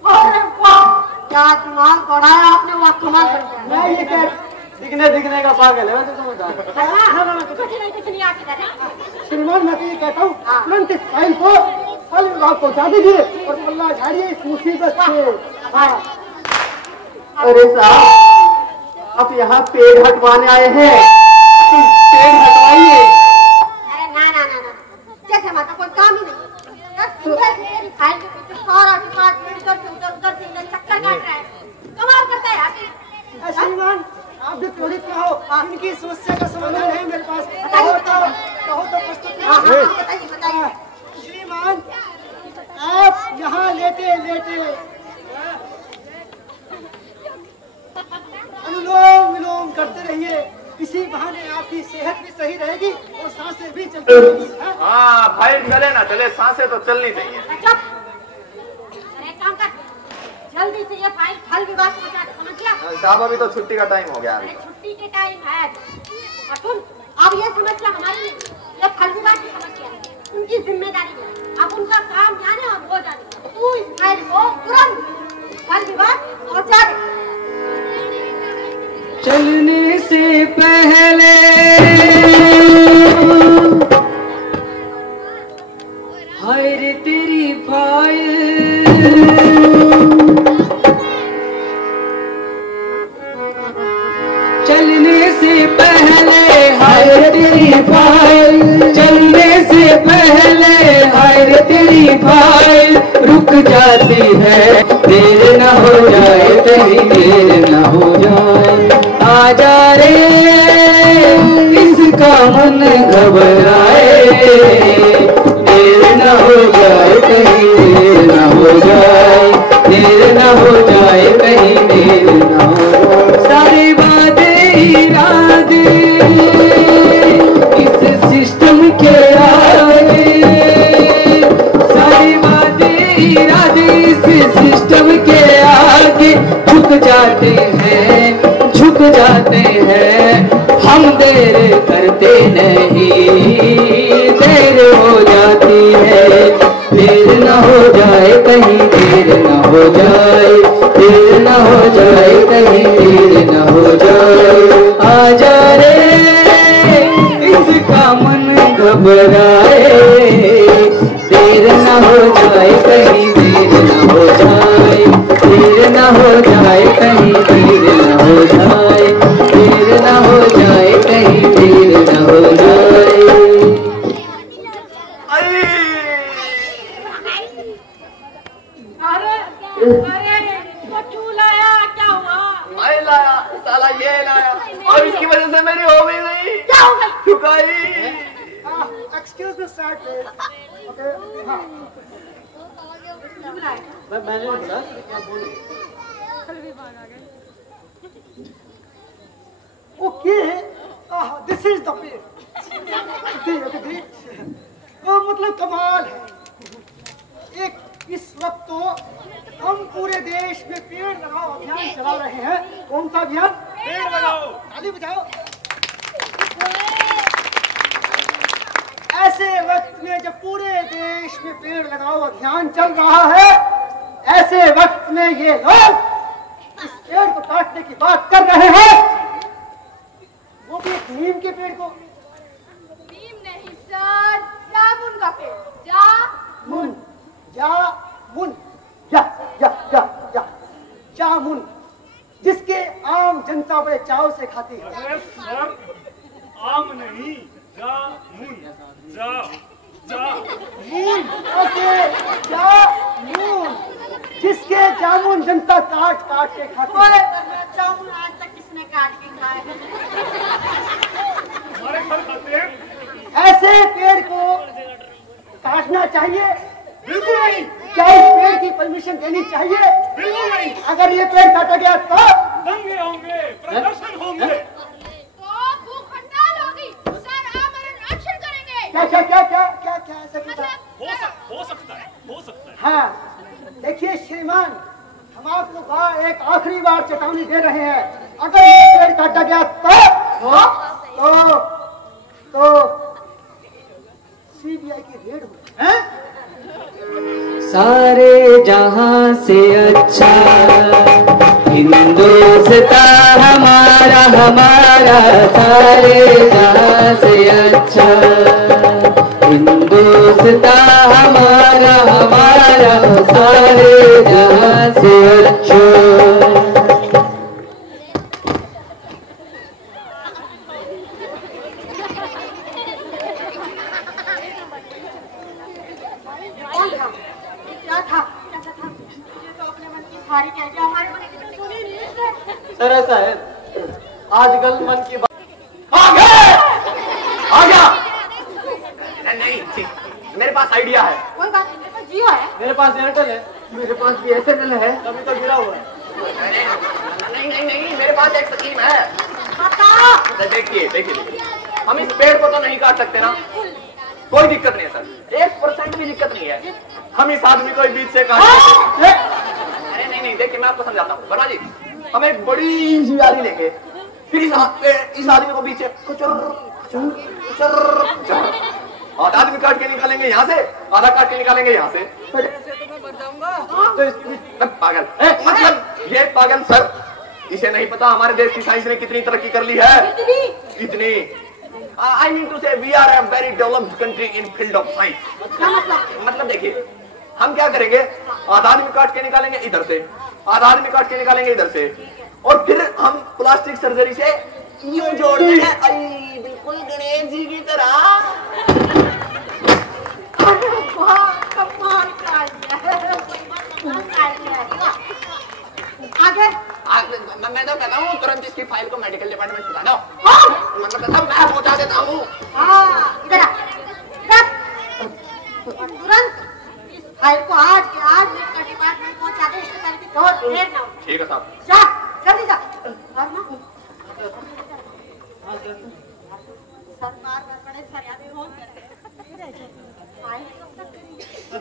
अरे वाह, क्या दिमाग बढ़ाया आपने, वाह कमाल कर दिया। मैं ये कह दिखने का पागल है वैसे समझदार। कुछ नहीं आके करे। श्रीमान मैं तो ये कहता हूँ तुरंत इस फाइल को फल विभाग पहुँचा दीजिए और पल्ला झाड़िए इस मुसीबत से। हाँ अरे साहब, आप यहाँ पेड़ हटवाने आए हैं, पेड़ हटवाइए। अरे ना ना ना ना, जैसे हमारा कोई काम ही नहीं है। फाइल के पीछे सारा डिपार्टमेंट उधर से चक्कर काट रहा है, कमाल करता है यार। श्रीमान आप भी त्वरित कहो, इनकी समस्या का समाधान है मेरे पास। कहो तो प्रस्तुत बताइए। श्रीमान आप यहाँ लेटे लेटे अनुलोम विलोम करते रहिए, इसी बहाने आपकी सेहत भी सही रहेगी और सांसें भी चलती रहेगी। हाँ भाई, चले ना चले, सांसें तो चलनी चाहिए। अरे काम कर, जल्दी से ये फाइल फल विभाग को पहुंचा दे, समझ गया? साहब अभी तो छुट्टी का टाइम हो गया। अरे छुट्टी के टाइम है और तुम अब ये समस्या हमारी नहीं, ये फल विभाग की समस्या है, उनकी जिम्मेदारी है। अब उनका काम जाने और वो जाने, तू इस फाइल को तुरंत फल विभाग पहुंचा दे। चलने से पहले हाय रे तेरी फाइल, चलने से पहले हाय रे तेरी फाइल, चलने से पहले हाय रे तेरी फाइल रुक जाती है, देर न हो जाए कहीं देर न हो जाए। आजा रे इसका मन घबराए, देर न हो जाए कहीं देर न हो जाए, देर न हो जाए कहीं देर न हो जाए। सारे वादे इरादे इस सिस्टम के आगे, सारे वादे इरादे इस सिस्टम के आगे झुक जाते हैं, झुक जाते हैं। हम देर करते नहीं, देर हो जाती है, देर न हो जाए कहीं देर न हो जाए, देर न हो जाए कहीं देर न हो जाए। आजा रे इसका मन घबराए, देर न हो जाए कहीं देर न हो जाए, देर न हो जाए कहीं देर न हो जाए, देर न हो जाए कहीं देर न हो जाए। अरे वो चूल्हा आया, क्या हुआ? मैं लाया, साला ये लाया और इसकी वजह से मेरी हो भी गई। क्या हो गई? चुकाई। Excuse me sir, okay. हाँ मैंने नहीं बोला, क्या बोले? ओके, दिस इज द पेड़। मतलब कमाल है। एक इस वक्त तो हम पूरे देश में पेड़ लगाओ अभियान चला रहे हैं। कौन सा अभियान? पेड़ लगाओ। ताली बजाओ। ऐसे वक्त में जब पूरे देश में पेड़ लगाओ अभियान चल रहा है, ऐसे वक्त में ये लोग इस पेड़ को काटने की बात कर रहे हैं, वो भी एक नीम के पेड़ को। नीम नहीं सर, जामुन का पेड़। जामुन, जामुन, जामुन, जिसके आम जनता बड़े चाव से खाती है। अरे सर, आम नहीं, जामुन, जामुन, ओके, जामुन, जिसके जामुन जनता काट काट के खाती है। जामुन आज तक किसने काट के खाए? हमारे घर खाते हैं। ऐसे पेड़ को काटना चाहिए? बिल्कुल नहीं। क्या इस पेड़ की परमिशन देनी चाहिए? बिल्कुल नहीं। अगर ये पेड़ काटा गया तो दंगे होंगे, प्रदर्शन होंगे। तो भूख हड़ताल होगी। सर आमरण अनशन करेंगे। क्या क्या क्या क्या क्या क्या ऐसा क्या? हो सकता है। हाँ, देखिए श्रीमान, हम आपको एक आखिरी बार चेतावनी दे रहे हैं। अगर ये पेड़ काटा गया तो सीबीआई की रेड होगी। सारे जहां से अच्छा हिंदुस्तान हमारा हमारा सारे जहां से अच्छा हिंदुस्तान हमारा हमारा सारे जहां से अच्छा। सर ऐसा है आजकल मन की बात आ गया। नहीं ठीक, मेरे पास आइडिया है। कोई बात नहीं, मेरे पास जियो है। मेरे पास एयरटेल है, मेरे पास BSNL है, अभी तो गिरा हुआ है। नहीं नहीं नहीं, मेरे पास एक स्कीम है। बताओ। देखिए देखिए, हम इस पेड़ को तो नहीं काट सकते ना, कोई दिक्कत नहीं है सर, 1% भी दिक्कत नहीं है। हम इस आदमी को बीच से काट। अरे नहीं नहीं, देखिए मैं आपको समझाता हूँ। वर्मा जी, हम एक बड़ी सी जाली लेंगे, फिर इस आदमी को बीच से आधा आदमी काट के निकालेंगे यहाँ से, आधा काट के निकालेंगे यहाँ से। पागल मतलब ये पागल सर, इसे नहीं पता हमारे देश की साइंस ने कितनी तरक्की कर ली है। इतनी I mean to say we are a very developed country in field of science। मतलब देखिए हम क्या करेंगे, आधा आदमी काट के निकालेंगे इधर से, आधा आदमी काट के निकालेंगे इधर से, और फिर हम प्लास्टिक सर्जरी से यूं जोड़ देंगे, बिल्कुल गणेश जी की तरह। आगे मैं तो कहता हूँ तुरंत इसकी फाइल को मेडिकल डिपार्टमेंट पहुंचा दो। मतलब मैं पहुंचा देता हूँ। इधर तुरंत इस फाइल को आज के आज मेडिकल डिपार्टमेंट पहुंचा दे, इससे पहले कि बहुत देर ना हो। ठीक है साहब। जा जल्दी जा। और ना सरकार में बड़े फरियादी हो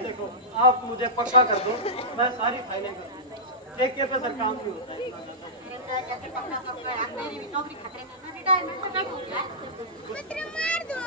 देखो आप मुझे पक्का कर दो, मैं सारी फाइलें कर दूंगा। एक पे सर काम भी होता है। मेरी भी नौकरी खतरे में, रिटायरमेंट में बैठ हो गया। मार दो।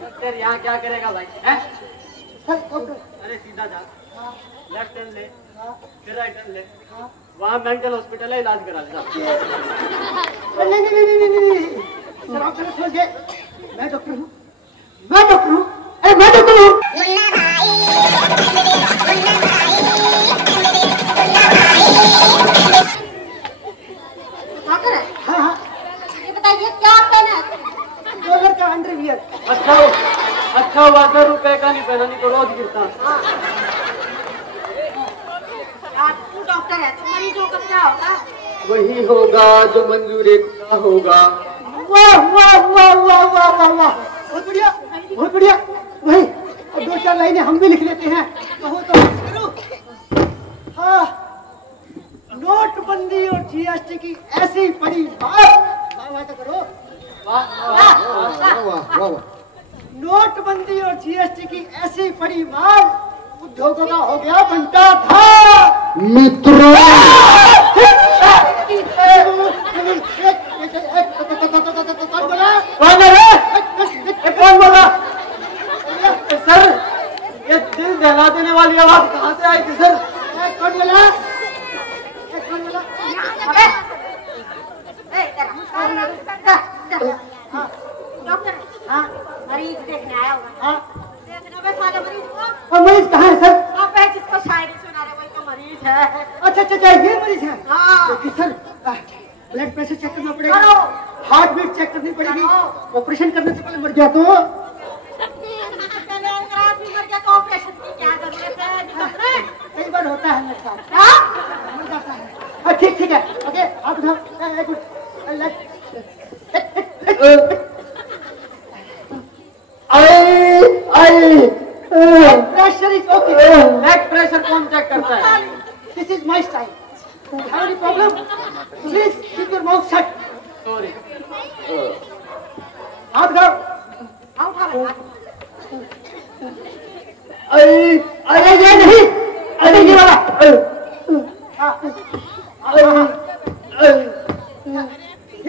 डॉक्टर यहाँ क्या करेगा भाई? अरे सीधा जा, लेफ्ट हैंड ले, फिर राइट हैंड ले, वहाँ मेंटल हॉस्पिटल है, इलाज करा ले। नहीं सर, आप गलत समझ गए। मैं डॉक्टर हूँ, मैं डॉक्टर हूँ, अरे मैं डॉक्टर हूँ। डॉक्टर है? हाँ हाँ, ये बताइए क्या पहना है? डॉलर का अंडरवियर। अच्छा हुआ सर, रुपए का नहीं पहना, नहीं तो रोज गिरता। यार तू डॉक्टर है तो मरीजों का क्या होगा? वही होगा जो मंजूर खुदा होगा। वाह वाह वाह वाह वाह वाह वाह, बहुत बढ़िया बहुत बढ़िया। वही अब 2-4 लाइनें हम भी लिख लेते हैं। कहो तो करो। हाँ, नोटबंदी और GST की ऐसी बड़ी बात। वाह तो करो। नोटबंदी और GST की ऐसी बड़ी मार, उद्योगों का हो गया बनता था। मित्रों कौन बोला? सर ये दिल दहला देने वाली आवाज कहाँ से आई थी सर? कौन बोला? डॉक्टर मरीज देखने आया होगा। देखना बस वाला मरीज को। और मरीज कहाँ है सर? आप है जिसको शायरी सुना रहे वही तो मरीज है। अच्छा ये मरीज है। हाँ। तो सर ब्लड प्रेशर चेक करना पड़ेगा, हार्ट बीट चेक करनी पड़ेगी। ऑपरेशन करने से पहले मर गया तो मर गया तो ऑपरेशन की क्या जरूरत है? कई बार होता है मेरे साथ, हाँ? मर जाता है। ठीक है, ओके आप उठाओ। Pressure is okay. Blood pressure कौन चेक करता है? This is my style. Have any problem? Please keep your mouth shut. Sorry. अब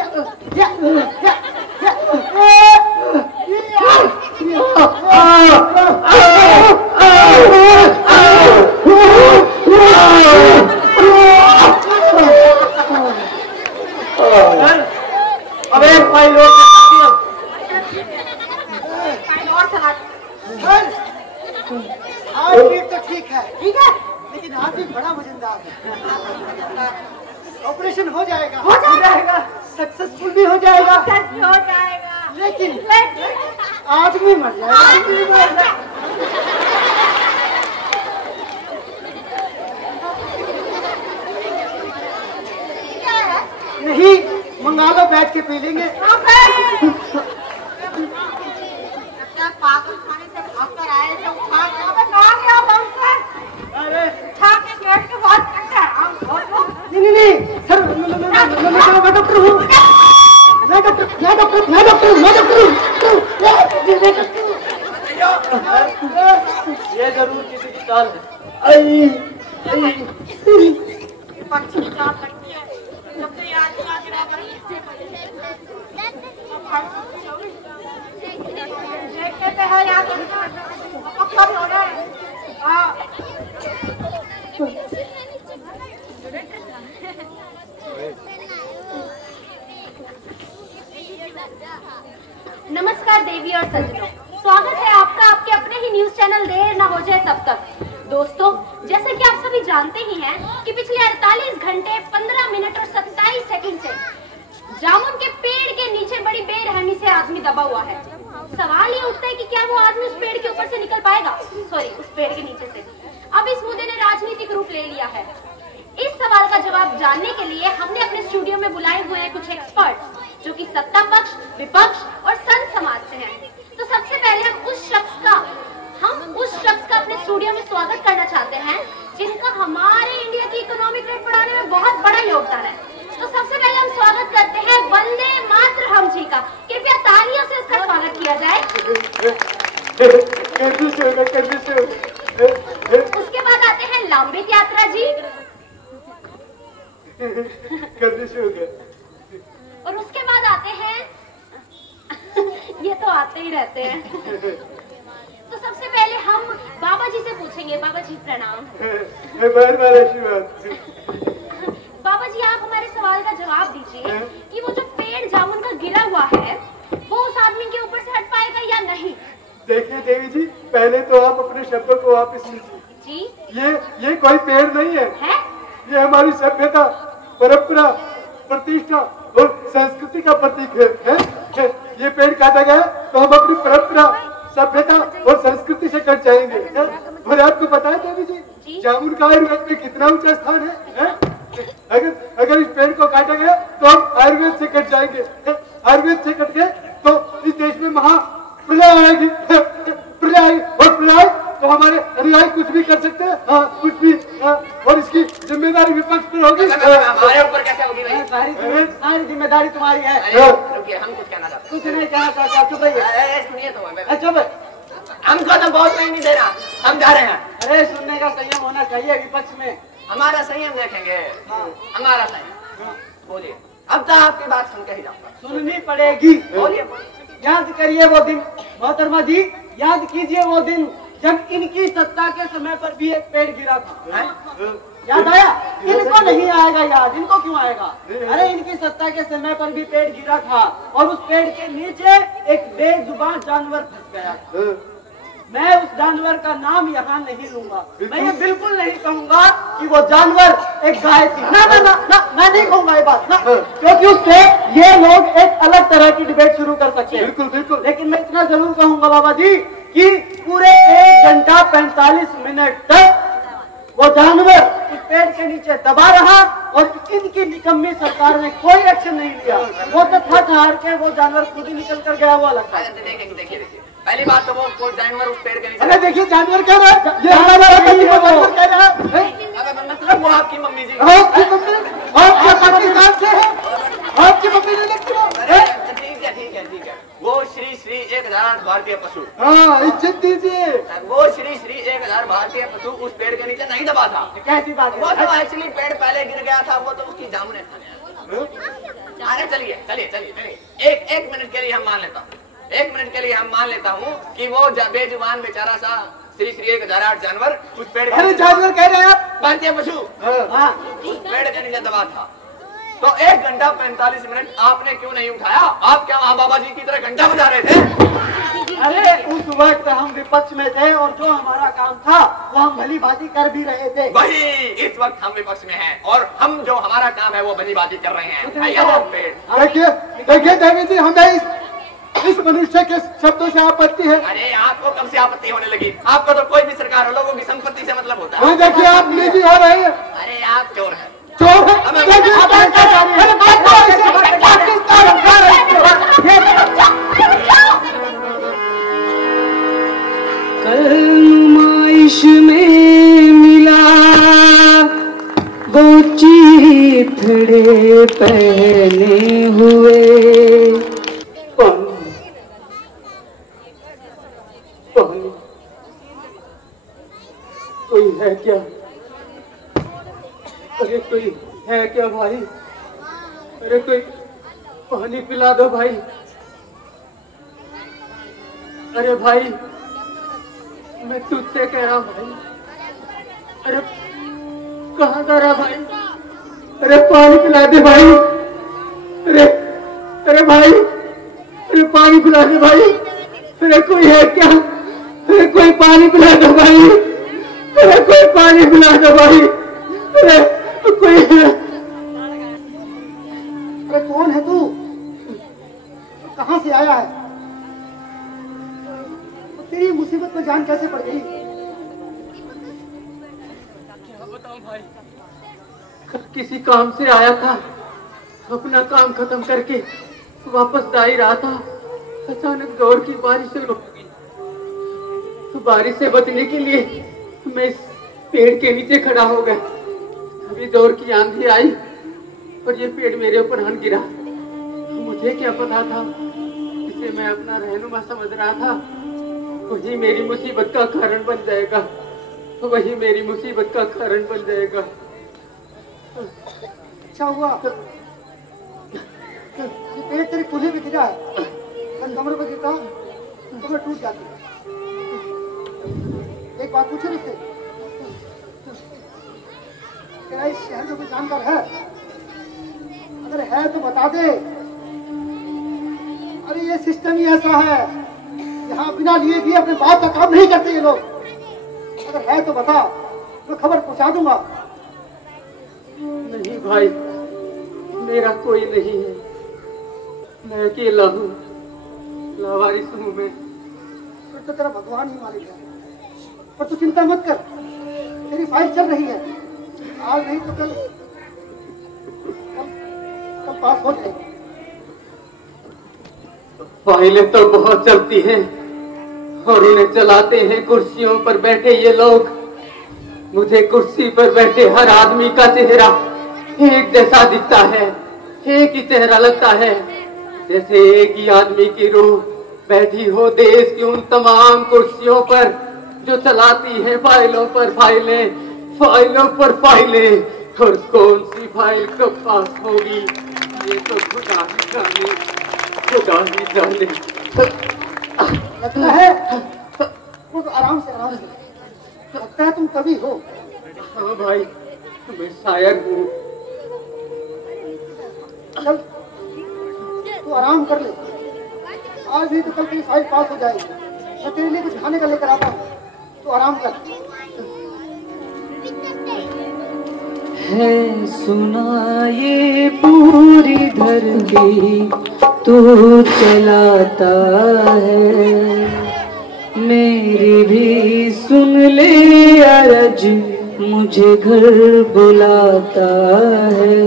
एक फाइल और आज पीठ तो ठीक है लेकिन हाथ भी बड़ा वजनदार है। ऑपरेशन हो जाएगा सक्सेसफुल भी हो जाएगा लेकिन आदमी मर जाएगा। नहीं मंगा लो बैठ के पी लेंगे। पागल खाने से भागकर आए थे उठा के कहाँ गया भागकर? अरे उठा के बैठ के बात करते हैं हम नहीं सर मैं डॉक्टर हूँ। मैं डॉक्टर हूँ। ये जरूर किसी की चाल है। पक्षी की चाल लगती है जब तो याद देखते हैं याद कब हो रहा है। नमस्कार देवी और सज्जनों, स्वागत है आपका आपके अपने ही न्यूज चैनल देर ना हो जाए तब तक। दोस्तों, जैसे कि आप सभी जानते ही हैं कि पिछले 48 घंटे 15 मिनट और 27 सेकंड से जामुन के पेड़ के नीचे बड़ी बेरहमी से आदमी दबा हुआ है। सवाल ये उठता है कि क्या वो आदमी उस पेड़ के ऊपर से निकल पाएगा? सॉरी, उस पेड़ के नीचे से। अब इस मुद्दे ने राजनीतिक रूप ले लिया है। इस सवाल का जवाब जानने के लिए हमने अपने स्टूडियो में बुलाए हुए हैं कुछ एक्सपर्ट जो कि सत्ता पक्ष, विपक्ष और संत समाज से हैं। तो सबसे पहले हम उस शख्स का अपने स्टूडियो में स्वागत करना चाहते हैं जिनका हमारे इंडिया की इकोनॉमिक रेट बढ़ाने में बहुत बड़ा योगदान है। तो सबसे पहले हम स्वागत करते हैं वंदे मातरम जी का। कृपया तालियों से इसका स्वागत किया जाए। उसके बाद आते हैं लंबित यात्रा जी और उसके बाद आते हैं ये तो आते ही रहते हैं। तो सबसे पहले हम बाबा जी से पूछेंगे। बाबा जी प्रणाम। बाबा जी, आप हमारे सवाल का जवाब दीजिए कि वो जो पेड़ जामुन का गिरा हुआ है वो उस आदमी के ऊपर से हट पाएगा या नहीं? देखिए देवी जी, पहले तो आप अपने शब्दों को वापस लीजिए जी। ये कोई पेड़ नहीं है? ये हमारी सभ्यता, परंपरा, प्रतिष्ठा और संस्कृति का प्रतीक है। ये पेड़ काटा गया तो हम अपनी परंपरा, सभ्यता और संस्कृति से कट जाएंगे। और आपको पता है देवी जी, जामुन का आयुर्वेद में कितना ऊंचा स्थान है? अगर इस पेड़ को काटा गया तो हम आयुर्वेद से कट जाएंगे। आयुर्वेद से कट गए तो इस देश में महाप्रलय आएगी। प्रलय आएगी और प्रलय तो हमारे अनुयायी कुछ भी कर सकते हैं, कुछ भी। और इसकी जिम्मेदारी विपक्ष पर होगी। हमारे ऊपर कैसे होगी भाई? सारी जिम्मेदारी तुम्हारी है। रुकिए, हम कुछ कहना चाहते कुछ नहीं कहना चाहता। चुप रहिए। सुनिए तो चुप। हमको तो बहुत नहीं दे रहा, हम जा रहे हैं। अरे सुनने का संयम होना चाहिए विपक्ष में। हमारा संयम देखेंगे। हमारा संयम। बोलिए, अब तो आपकी बात सुन के ही जाऊंगा। सुननी पड़ेगी। बोलिए। याद करिए वो दिन, मोहतरमा जी, याद कीजिए वो दिन जब इनकी सत्ता के समय पर भी एक पेड़ गिरा था। याद आया? इनको नहीं आएगा याद। इनको क्यों आएगा? अरे इनकी सत्ता के समय पर भी पेड़ गिरा था और उस पेड़ के नीचे एक बेजुबान जानवर फंस गया। मैं उस जानवर का नाम यहाँ नहीं लूंगा। मैं ये बिल्कुल नहीं कहूंगा कि वो जानवर एक गाय थी। ना ना ना ना, मैं नहीं कहूंगा ये बात ना, क्योंकि उससे ये लोग एक अलग तरह की डिबेट शुरू कर सकते हैं। बिल्कुल बिल्कुल। लेकिन मैं इतना जरूर कहूंगा बाबा जी कि पूरे 1 घंटा 45 मिनट तक वो जानवर उस पेड़ के नीचे दबा रहा और इनकी निकम्मी सरकार ने कोई एक्शन नहीं लिया। वो तो थक हार के वो जानवर खुद ही निकल कर गया हुआ लगता है। देखिए, पहली बात तो वो कोई जानवर उस पेड़ के नीचे। अरे देखिए, जानवर कह रहा है, ये हमारा जानवर कह रहा है। मतलब वो आपकी मम्मी जी। आपकी मम्मी, आपके पाकिस्तान से है, आपकी मम्मी नहीं लगती है। ठीक है। वो श्री 1000 भारतीय पशु। हाँ, इज्जत दीजिए। वो श्री 1000 भारतीय पशु उस पेड़ के नीचे नहीं दबा था। कैसी बात वो है? तो एक्चुअली पेड़ पहले गिर गया था, वो तो उसकी जामुने खाने आया। अरे चलिए चलिए चलिए चलिए, एक मिनट के लिए हम मान लेता हूँ, 1 मिनट के लिए हम मान लेता हूँ कि वो बेजुबान बेचारा सा श्री श्री 1008 जानवर उस पेड़ के, अरे जानवर कह रहे हैं आप? भारतीय पशु उस पेड़ के नीचे दबा था। तो 1 घंटा 45 मिनट आपने क्यों नहीं उठाया? आप क्या वहाँ बाबा जी की तरह घंटा बजा रहे थे? अरे उस वक्त हम विपक्ष में थे और जो हमारा काम था वो हम भली भांति कर भी रहे थे। वही इस वक्त हम विपक्ष में हैं और हम जो हमारा काम है वो भली बात कर रहे हैं। उठाइए वो पेड़। देखिए देखिए देवी जी, हमें इस मनुष्य के शब्दों से आपत्ति है। अरे आपको कब से आपत्ति होने लगी? आपको तो कोई भी सरकार हो, लोगों की संपत्ति से मतलब होता है। देखिए आप निजी हो रहे हैं। अरे आप चोर हैं। चोर है? कल नुमाइश में मिला वो चीथड़े पहने हुए। कोई है क्या? अरे कोई है क्या भाई? अरे कोई पानी पिला दो भाई। अरे भाई मैं तुझसे कह रहा हूँ भाई। अरे कहाँ जा रहा भाई? अरे पानी पिला दे भाई। अरे अरे भाई, अरे पानी पिला दे भाई। अरे कोई है क्या? अरे कोई पानी पिला दो भाई। अरे कोई पानी पिला दो भाई। अरे कोई है? अरे कौन है तू? कहाँ से आया है? तो तेरी मुसीबत में जान कैसे पड़ गई? क्या बताऊं भाई, कल किसी काम से आया था, अपना काम खत्म करके वापस जा ही रहा था। अचानक जोर की बारिश से रुक गई। तो बारिश से बचने के लिए मैं इस पेड़ के नीचे खड़ा हो गया। अभी जोर की आंधी आई और ये पेड़ मेरे ऊपर हन गिरा। मुझे क्या पता था, इसे मैं अपना रहनुमा समझ रहा था। वही मेरी मुसीबत का कारण बन जाएगा, वही मेरी मुसीबत का कारण बन जाएगा। अच्छा हुआ ये पेड़ तेरी कुल्हे में गिरा है। कमर पर गिरता कमर टूट जाती। एक बात पूछो मुझसे, तेरा इस शहर में कोई जानकार है? अगर है तो बता दे। अरे ये सिस्टम ही ऐसा है, यहाँ बिना लिए दिए अपने बाप का काम नहीं करते ये लोग। अगर है तो बता, मैं खबर पहुंचा दूंगा। नहीं भाई, मेरा कोई नहीं है। मैं अकेला हूँ, लावारिस हूँ मैं। फिर तो तेरा भगवान ही मालिक है। पर तू चिंता मत कर, तेरी फाइल चल रही है। आज नहीं तो कल पास हो जाएगी। फाइलें तो बहुत चलती हैं और उन्हें चलाते हैं कुर्सियों पर बैठे ये लोग। मुझे कुर्सी पर बैठे हर आदमी का चेहरा एक जैसा दिखता है, एक ही चेहरा लगता है, जैसे एक ही आदमी की रूह बैठी हो देश की उन तमाम कुर्सियों पर जो चलाती है फाइलों पर फाइलें, फाइलों पर फाइलें। और कौन सी फाइल कब पास होगी ये तो खुदा ही जाने, खुदा ही जाने। लगता है तो आराम से लगता है तुम कवि हो। हाँ भाई, मैं शायर हूँ। चल तू आराम कर ले, आज भी तो कल तेरी फाइल पास हो जाएगी। मैं तेरे लिए कुछ खाने का लेकर आता हूँ, तू आराम कर। है सुना ये पूरी धरती तू चलाता है, मेरी भी सुन ले अरज मुझे घर बुलाता है।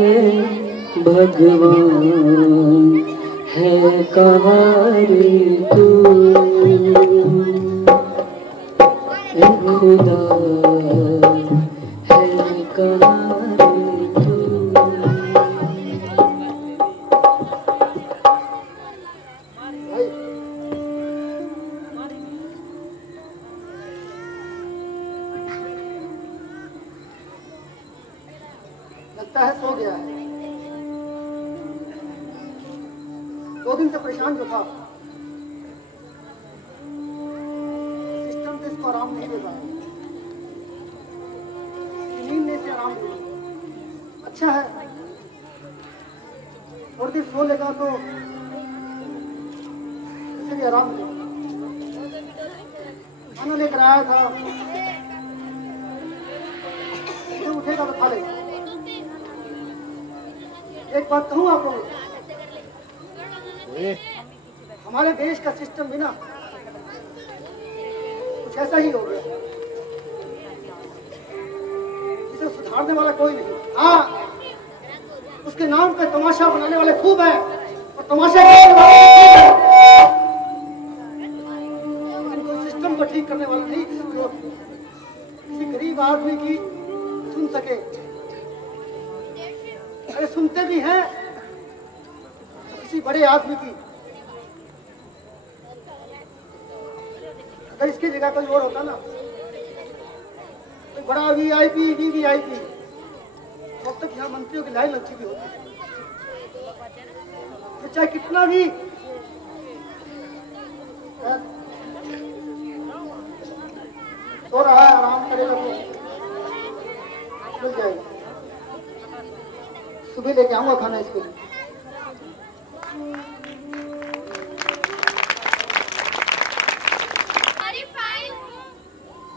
भगवान है कहाँ रे तू, ए खुदा है कहाँ रे तू। लगता है सो गया है। 2 दिन से परेशान जो था, सिस्टम तो इसको आराम नहीं दे रहा है, नींद ने इसे आराम दिया। अच्छा है, थोड़ी देर सो लेगा तो इसे भी आराम मिलेगा। खाना लेकर आया था, तो उठेगा तो खा लेगा। एक बात कहूँ आप लोगों, हमारे देश का सिस्टम भी ना कुछ ऐसा ही हो गया, जिसे सुधारने वाला कोई नहीं। हाँ, उसके नाम पे तमाशा बनाने वाले खूब है, और तमाशा सिस्टम को ठीक करने वाला नहीं, जो किसी गरीब आदमी की सुन सके। अरे सुनते भी हैं तो किसी बड़े आदमी की। अगर इसकी जगह कोई और होता ना, कोई बड़ा VIP VVIP, अब तक यहाँ मंत्रियों की लाइन लग चुकी होती। तो चाहे कितना भी सो रहा है, आराम करेगा तो मिल जाएगा। सुबह लेके आऊंगा खाना इसके लिए।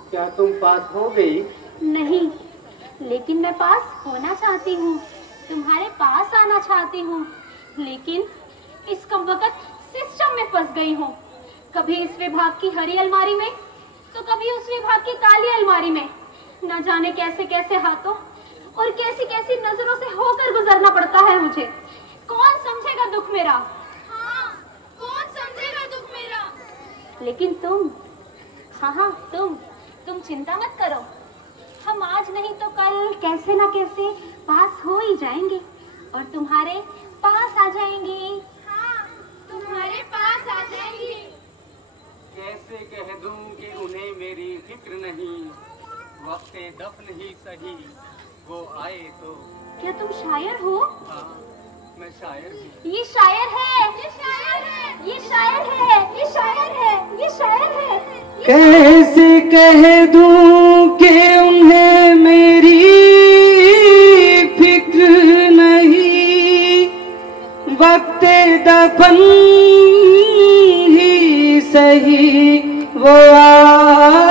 क्या तुम पास हो गई? नहीं, लेकिन मैं पास होना चाहती हूँ, तुम्हारे पास आना चाहती हूँ, लेकिन इस कमबख्त सिस्टम में फंस गई हूँ। कभी इस विभाग की हरी अलमारी में, तो कभी उस विभाग की काली अलमारी में। न जाने कैसे कैसे हाथों और कैसी कैसी नजरों से होकर गुजरना पड़ता है मुझे। कौन समझेगा दुख मेरा? हाँ, कौन समझेगा दुख मेरा? लेकिन तुम, हाँ, तुम चिंता मत करो। हम आज नहीं तो कल कैसे ना कैसे पास हो ही जाएंगे और तुम्हारे पास आ जाएंगे। हाँ, तुम्हारे पास आ जाएंगे। कैसे कह दूं कि उन्हें मेरी फिक्र नहीं, वक्ते दफन ही सही वो आए तो। क्या तुम शायर हो? हाँ, मैं शायर हूँ। ये शायर है, ये शायर है, ये शायर है, ये शायर है, ये शायर है। कैसे कह दूं कि उन्हें मेरी फिक्र नहीं, वक्ते दफन ही सही वो आए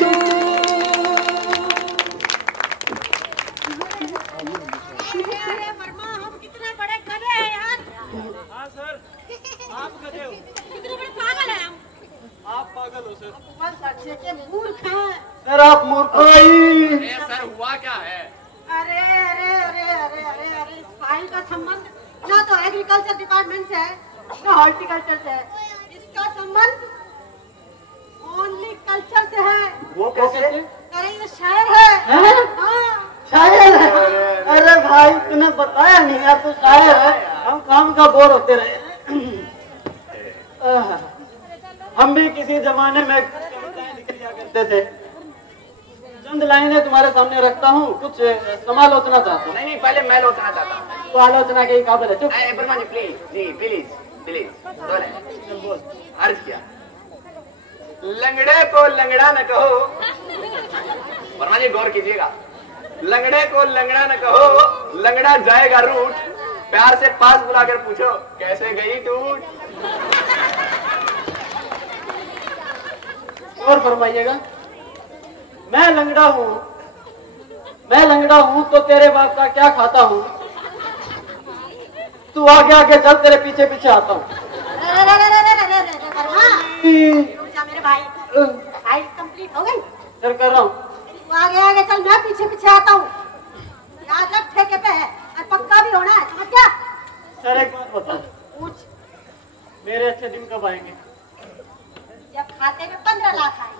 तो। हम कितने बड़े गधे हैं यार। हाँ सर, आप गधे हो। कितने बड़े पागल हैं हम। आप पागल हो सर। बस अच्छे के मूर्ख हैं। सर आप मूर्ख। अरे सर हुआ क्या है? अरे अरे अरे अरे अरे अरे इस फाइल का संबंध ना तो एग्रीकल्चर डिपार्टमेंट से है ना हॉर्टिकल्चर से है। इसका संबंध ओनली कल्चर से है। वो कैसे? अरे ये शायर है। हाँ। शायर है? अरे भाई तूने बताया नहीं यार, तू शायर है। हम काम का बोर होते रहे। हम भी किसी जमाने में कविताएं लिख लिया करते थे। चंद लाइनें तुम्हारे सामने रखता हूँ, कुछ समालोचना चाहता हूँ। नहीं, पहले मैं लोचना चाहता हूँ। तो आलोचना के काबिल है। चुप। Brahma ji please, ji please please बोले। अर्ज किया, लंगड़े को लंगड़ा न कहो। वर्मा जी गौर कीजिएगा, लंगड़े को लंगड़ा न कहो, लंगड़ा जाएगा रूठ। प्यार से पास बुलाकर पूछो कैसे गई टूट। और फरमाइएगा, मैं लंगड़ा हूँ तो तेरे बाप का क्या खाता हूँ। तू आगे आगे चल, तेरे पीछे पीछे आता हूँ। मेरे भाई फाइल कंप्लीट हो गई। सर कर रहा हूँ। तू आगे आगे चल, मैं पीछे पीछे आता हूँ। याद रख ठेके पे है और पक्का भी होना है, समझ गया? सर एक बात बता, पूछ। मेरे अच्छे दिन कब आएंगे? जब खाते में 15 लाख आए।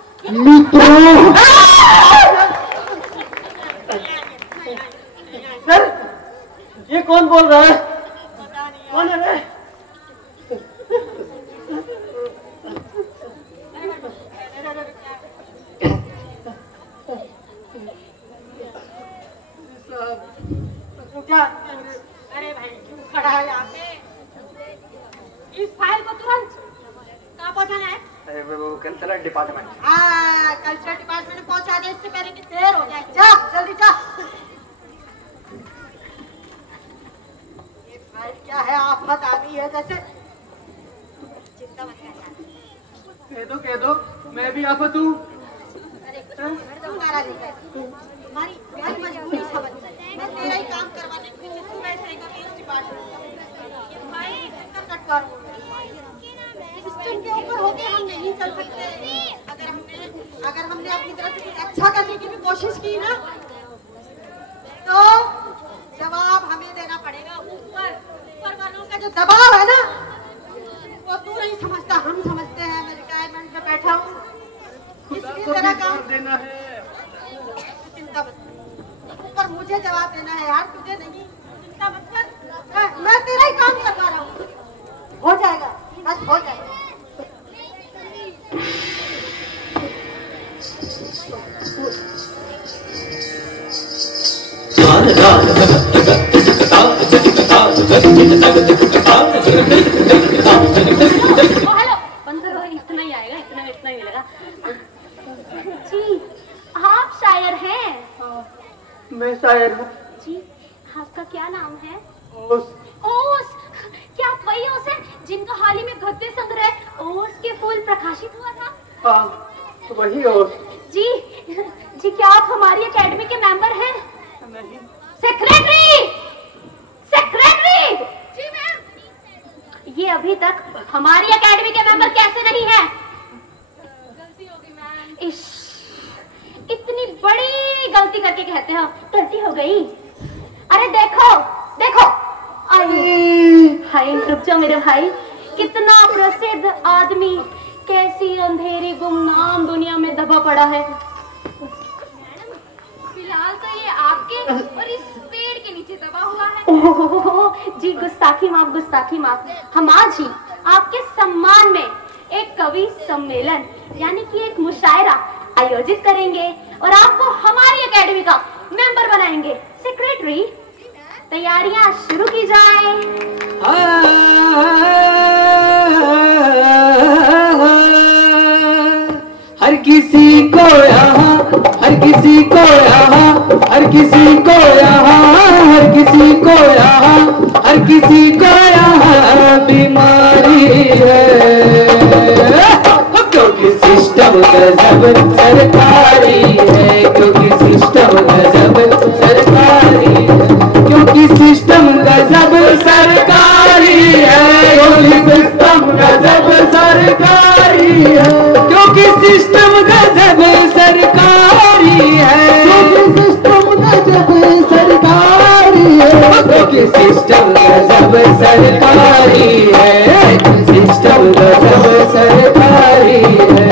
सर ये कौन बोल रहा है? कौन है रे? क्या? अरे भाई क्यों खड़ा है यहाँ पे? इस फाइल को तुरंत कहाँ पहुँचाना है? वो कल्चरल डिपार्टमेंट। हाँ, कल्चरल डिपार्टमेंट में पहुँचा दे, इससे पहले कि देर हो जाए। जा जल्दी जा। ये फाइल क्या है? आफत आ गई है जैसे। चिंता मत कर। कह दो मैं भी आफत हूँ। अरे तुम्हारा नहीं है, तुम्हारी मजबूरी समझ। मैं तेरा ही काम करवाने को तू ऐसे ही कर इस डिपार्टमेंट। ये भाई कटकर सिस्टम के ऊपर होके हम नहीं चल सकते। अगर हमने अपनी तरफ से कुछ अच्छा करने की भी कोशिश की ना, तो जवाब हमें देना पड़ेगा। ऊपर वालों का जो दबाव है ना, वो तू नहीं समझता, हम समझते हैं। मैं रिटायरमेंट में बैठा हूँ, इसलिए तेरा काम देना है। चिंता मत कर, ऊपर मुझे जवाब देना है यार, तुझे नहीं। चिंता मत कर, मैं तेरा ही काम करवा रहा हूँ। हो जाएगा, बस हो जाएगा। हेलो, बंद करो, इतना ही आएगा, इतना ही मिलेगा। जी, आप शायर हैं? मैं शायर हूँ जी। आपका क्या नाम है? ओस। ओस, क्या आप वही ओस हैं जिनका हाल ही में गद्य संग्रह ओस के फूल प्रकाशित हुआ था? हाँ, वही ओस। जी जी, क्या आप हमारी एकेडमी के मेंबर हैं? नहीं। सेक्रेटरी, सेक्रेटरी जी मैम। ये अभी तक हमारी एकेडमी के मेंबर कैसे नहीं है? गलती होगी मैम। इतनी बड़ी गलती करके कहते हो गलती हो गई? अरे देखो देखो, हाय रुक जाओ मेरे भाई, कितना प्रसिद्ध आदमी कैसी अंधेरी गुमनाम दुनिया में दबा पड़ा है। फिलहाल तो ये आपके और इस पेड़ के नीचे दबा हुआ है। ओह जी, गुस्ताखी माफ, गुस्ताखी माफ। हम आज ही आपके सम्मान में एक कवि सम्मेलन यानी कि एक मुशायरा आयोजित करेंगे और आपको हमारी एकेडमी का मेंबर बनाएंगे। सेक्रेटरी, तैयारियां शुरू की जाए। हर किसी को यहाँ, हर किसी को यहाँ, हर किसी को यहाँ, हर किसी को यहाँ, हर किसी को यहाँ बीमारी है, क्योंकि सिस्टम गजब सरकारी है, क्योंकि सिस्टम गजब सरकारी है, क्योंकि सिस्टम गजब सरकारी है, क्योंकि सिस्टम गजब सरकारी है, क्योंकि सिस्टम गजब सरकारी है, क्योंकि सिस्टम गजब सरकारी है, क्योंकि सिस्टम गजब सरकारी है, सिस्टम गजब सरकारी है।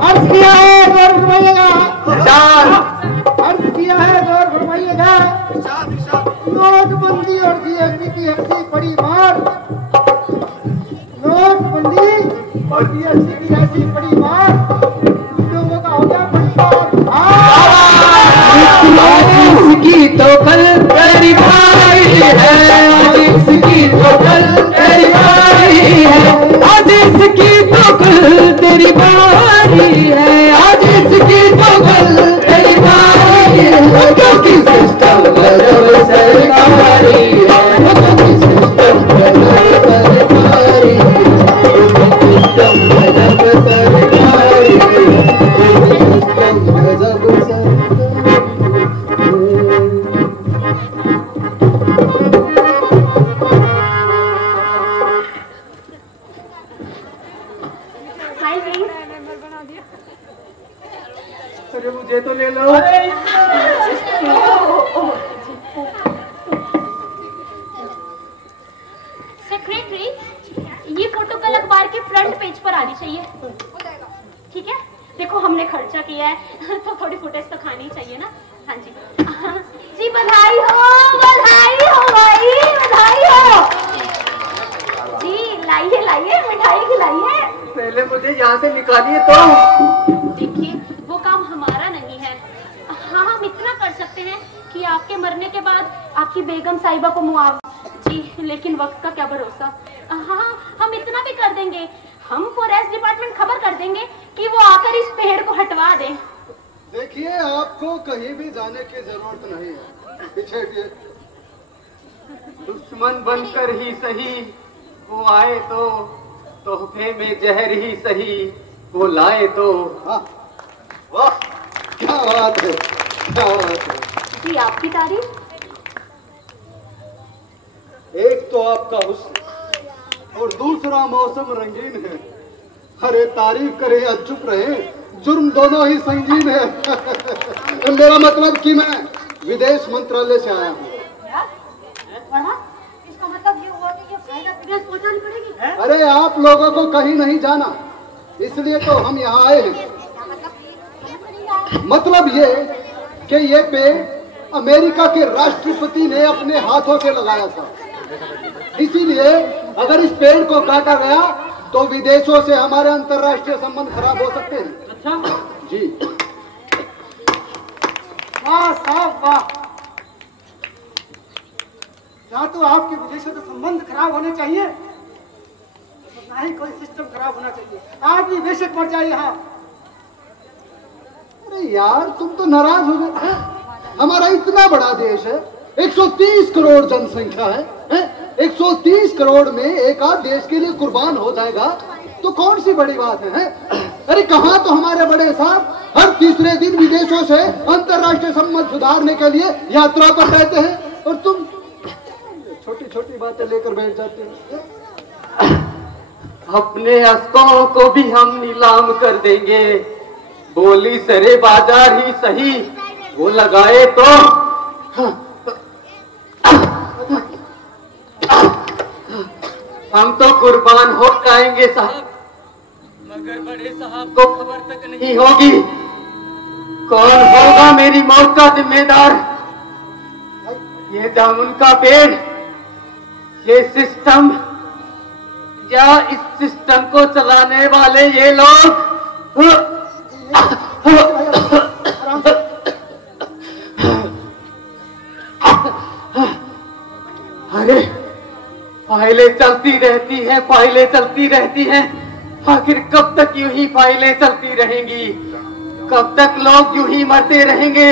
अर्ज किया है, गौर फरमाइएगा। अर्ज किया है, गौर फरमाइएगा। नोटबंदी और जीएसटी की ऐसी बड़ी मार, नोटबंदी और जीएसटी की ऐसी बड़ी मार, लोगों का हो गया इसकी तो कल तेरी भाई है, आज इसकी तो कल तेरी भाई है, आज इसकी तो कल तेरी भाई है, आज इसकी तो कल तेरी भाई है, क्योंकि सिस्टम गजब सरकारी है, क्योंकि सिस्टम गजब सरकारी है, सिस्टम गजब सरकारी है, सिस्टम गजब सरकारी। अरे मुझे तो ले लो। सेक्रेटरी, ये फोटो कल अखबार के फ्रंट पेज पर आनी चाहिए। ठीक है, देखो हमने खर्चा किया है तो थोड़ी फुटेज तो खानी चाहिए ना। हाँ जी, जी बधाई हो, बधाई हो भाई, बधाई हो जी। लाइए लाइए, मिठाई खिलाइए। पहले मुझे यहाँ से निकालिए तो। देखिए, वो काम हमारा नहीं है। हाँ, हम इतना कर सकते हैं कि आपके मरने के बाद आपकी बेगम साहिबा को मुआवजा। जी लेकिन वक्त का क्या भरोसा। हाँ, हम इतना भी कर देंगे, हम फॉरेस्ट डिपार्टमेंट खबर कर देंगे कि वो आकर इस पेड़ को हटवा दें। देखिए, आपको कहीं भी जाने की जरूरत नहीं है, पीछे हटिए। दुश्मन बनकर ही सही वो आए तो तोहफे में जहर ही सही वो लाए तो। वाह, क्या बात है, क्या बात है जी। आपकी तारीफ। एक तो आपका हुस्न और दूसरा मौसम रंगीन है। अरे तारीफ करे या चुप रहे, जुर्म दोनों ही संगीन है। मेरा मतलब कि मैं विदेश मंत्रालय से आया हूँ। इसका मतलब ये हुआ कि ये फाइल विदेश पहुंचानी पड़ेगी। अरे आप लोगों को कहीं नहीं जाना, इसलिए तो हम यहाँ आए हैं। मतलब ये कि ये पेड़ अमेरिका के राष्ट्रपति ने अपने हाथों से लगाया था, इसीलिए अगर इस पेड़ को काटा गया तो विदेशों से हमारे अंतर्राष्ट्रीय संबंध खराब हो सकते हैं। अच्छा जी। वाह साहब वाह, ना तो आपके विदेशों से संबंध खराब होने चाहिए, ना ही कोई सिस्टम खराब होना चाहिए। आदमी बेशक मर जाए यहाँ। अरे यार, तुम तो नाराज हो गए। हमारा इतना बड़ा देश है, 130 करोड़ जनसंख्या है? 130 करोड़ में एक आध देश के लिए कुर्बान हो जाएगा तो कौन सी बड़ी बात है? अरे कहाँ तो हमारे बड़े साहब हर तीसरे दिन विदेशों से अंतर्राष्ट्रीय संबंध सुधारने के लिए यात्रा पर रहते हैं और तुम छोटी छोटी बातें लेकर बैठ जाते हैं। अपने अस्कों को भी हम नीलाम कर देंगे, बोली सरे बाजार ही सही वो लगाए तो। हम तो कुर्बान हो जाएंगे साहब, मगर बड़े साहब को खबर तक नहीं होगी। कौन होगा मेरी मौत का जिम्मेदार? ये जामुन का पेड़, ये सिस्टम, या इस सिस्टम को चलाने वाले ये लोग? अरे फाइलें चलती रहती हैं, फाइलें चलती रहती हैं। आखिर कब तक यूं ही फाइलें चलती रहेंगी? कब तक लोग यूं ही मरते रहेंगे?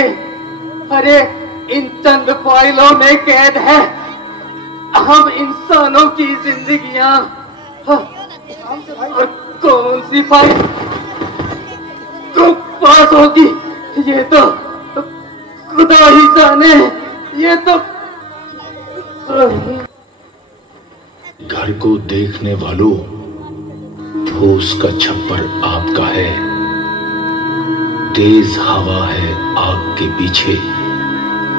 अरे इन चंद फाइलों में कैद है हम इंसानों की जिंदगियां। और कौन सी फाइल कब पास होगी ये तो खुदा ही जाने। ये तो घर को देखने वालों, फूस का छप्पर आपका है, तेज हवा है आग के पीछे,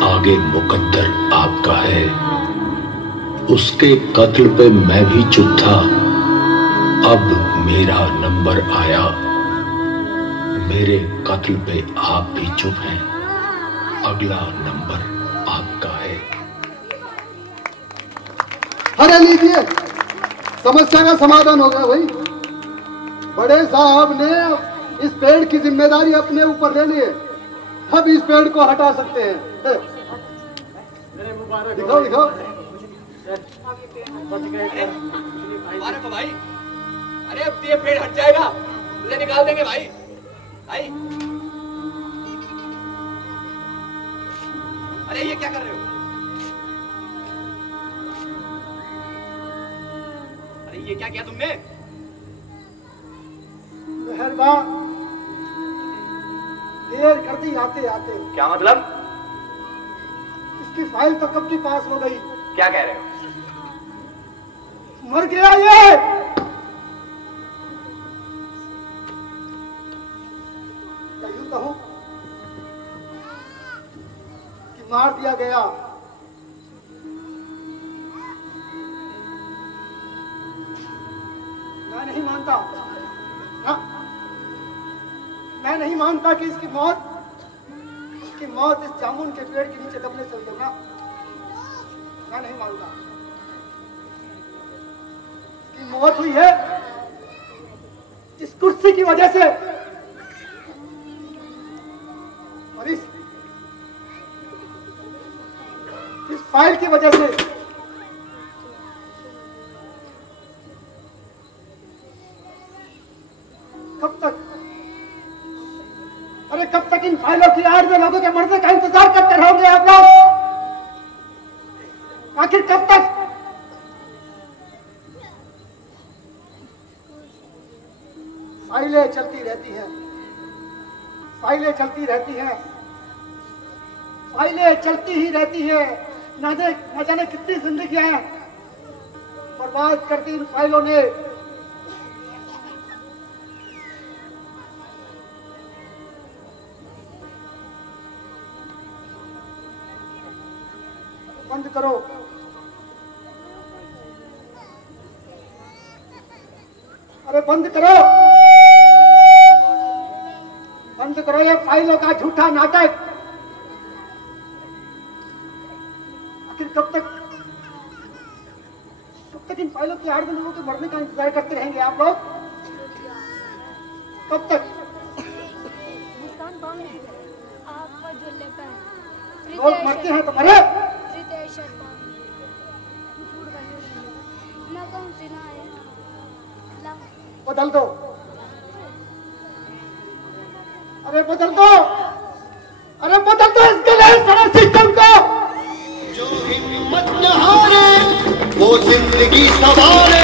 आगे मुकद्दर आपका है। उसके कत्ल पे मैं भी चुप था, अब मेरा नंबर आया। मेरे कत्ल पे आप भी चुप हैं, अगला नंबर आपका है। अरे लीजिए, समस्या का समाधान हो गया भाई। बड़े साहब ने इस पेड़ की जिम्मेदारी अपने ऊपर ले ली है, अब इस पेड़ को हटा सकते हैं। दिखाओ दिखाओ। मुबारक हो भाई। अरे अब ये पेड़ हट जाएगा, तुझे निकाल देंगे भाई। भाई अरे ये क्या कर रहे हो? अरे ये क्या किया तुमने? मेहरबान, देर कर दी आते आते। क्या मतलब? इसकी फाइल तो कब की पास हो गई। क्या कह रहे हो? मर गया ये। यूं कहूं कि मार दिया गया। मैं नहीं मानता ना, मैं नहीं मानता कि इसकी मौत इस जामुन के पेड़ के नीचे दबने से हुई होगा। मैं नहीं मानता। इसकी मौत हुई है इस कुर्सी की वजह से और इस फाइल की वजह से। कब तक, अरे कब तक इन फाइलों की आड़ में लोगों के मरने का इंतजार करते रहोगे आप लोग? आखिर कब तक? फाइलें चलती रहती हैं, फाइलें चलती रहती हैं, फाइलें चलती ही रहती है। न जाने कितनी जिंदगियां बर्बाद कर दी इन फाइलों ने। बंद करो, अरे बंद करो, बंद करो ये फाइलों का झूठा नाटक। आखिर कब तक इन फाइलों की आड़ में लोगों के मरने का इंतजार करते रहेंगे आप लोग? कब तक? लोग मरते हैं तो मरे। बदल दो, अरे बदल दो, अरे बदल दो इसके लिए सारा सिस्टम को। जो हिम्मत न हारे वो जिंदगी सवारे।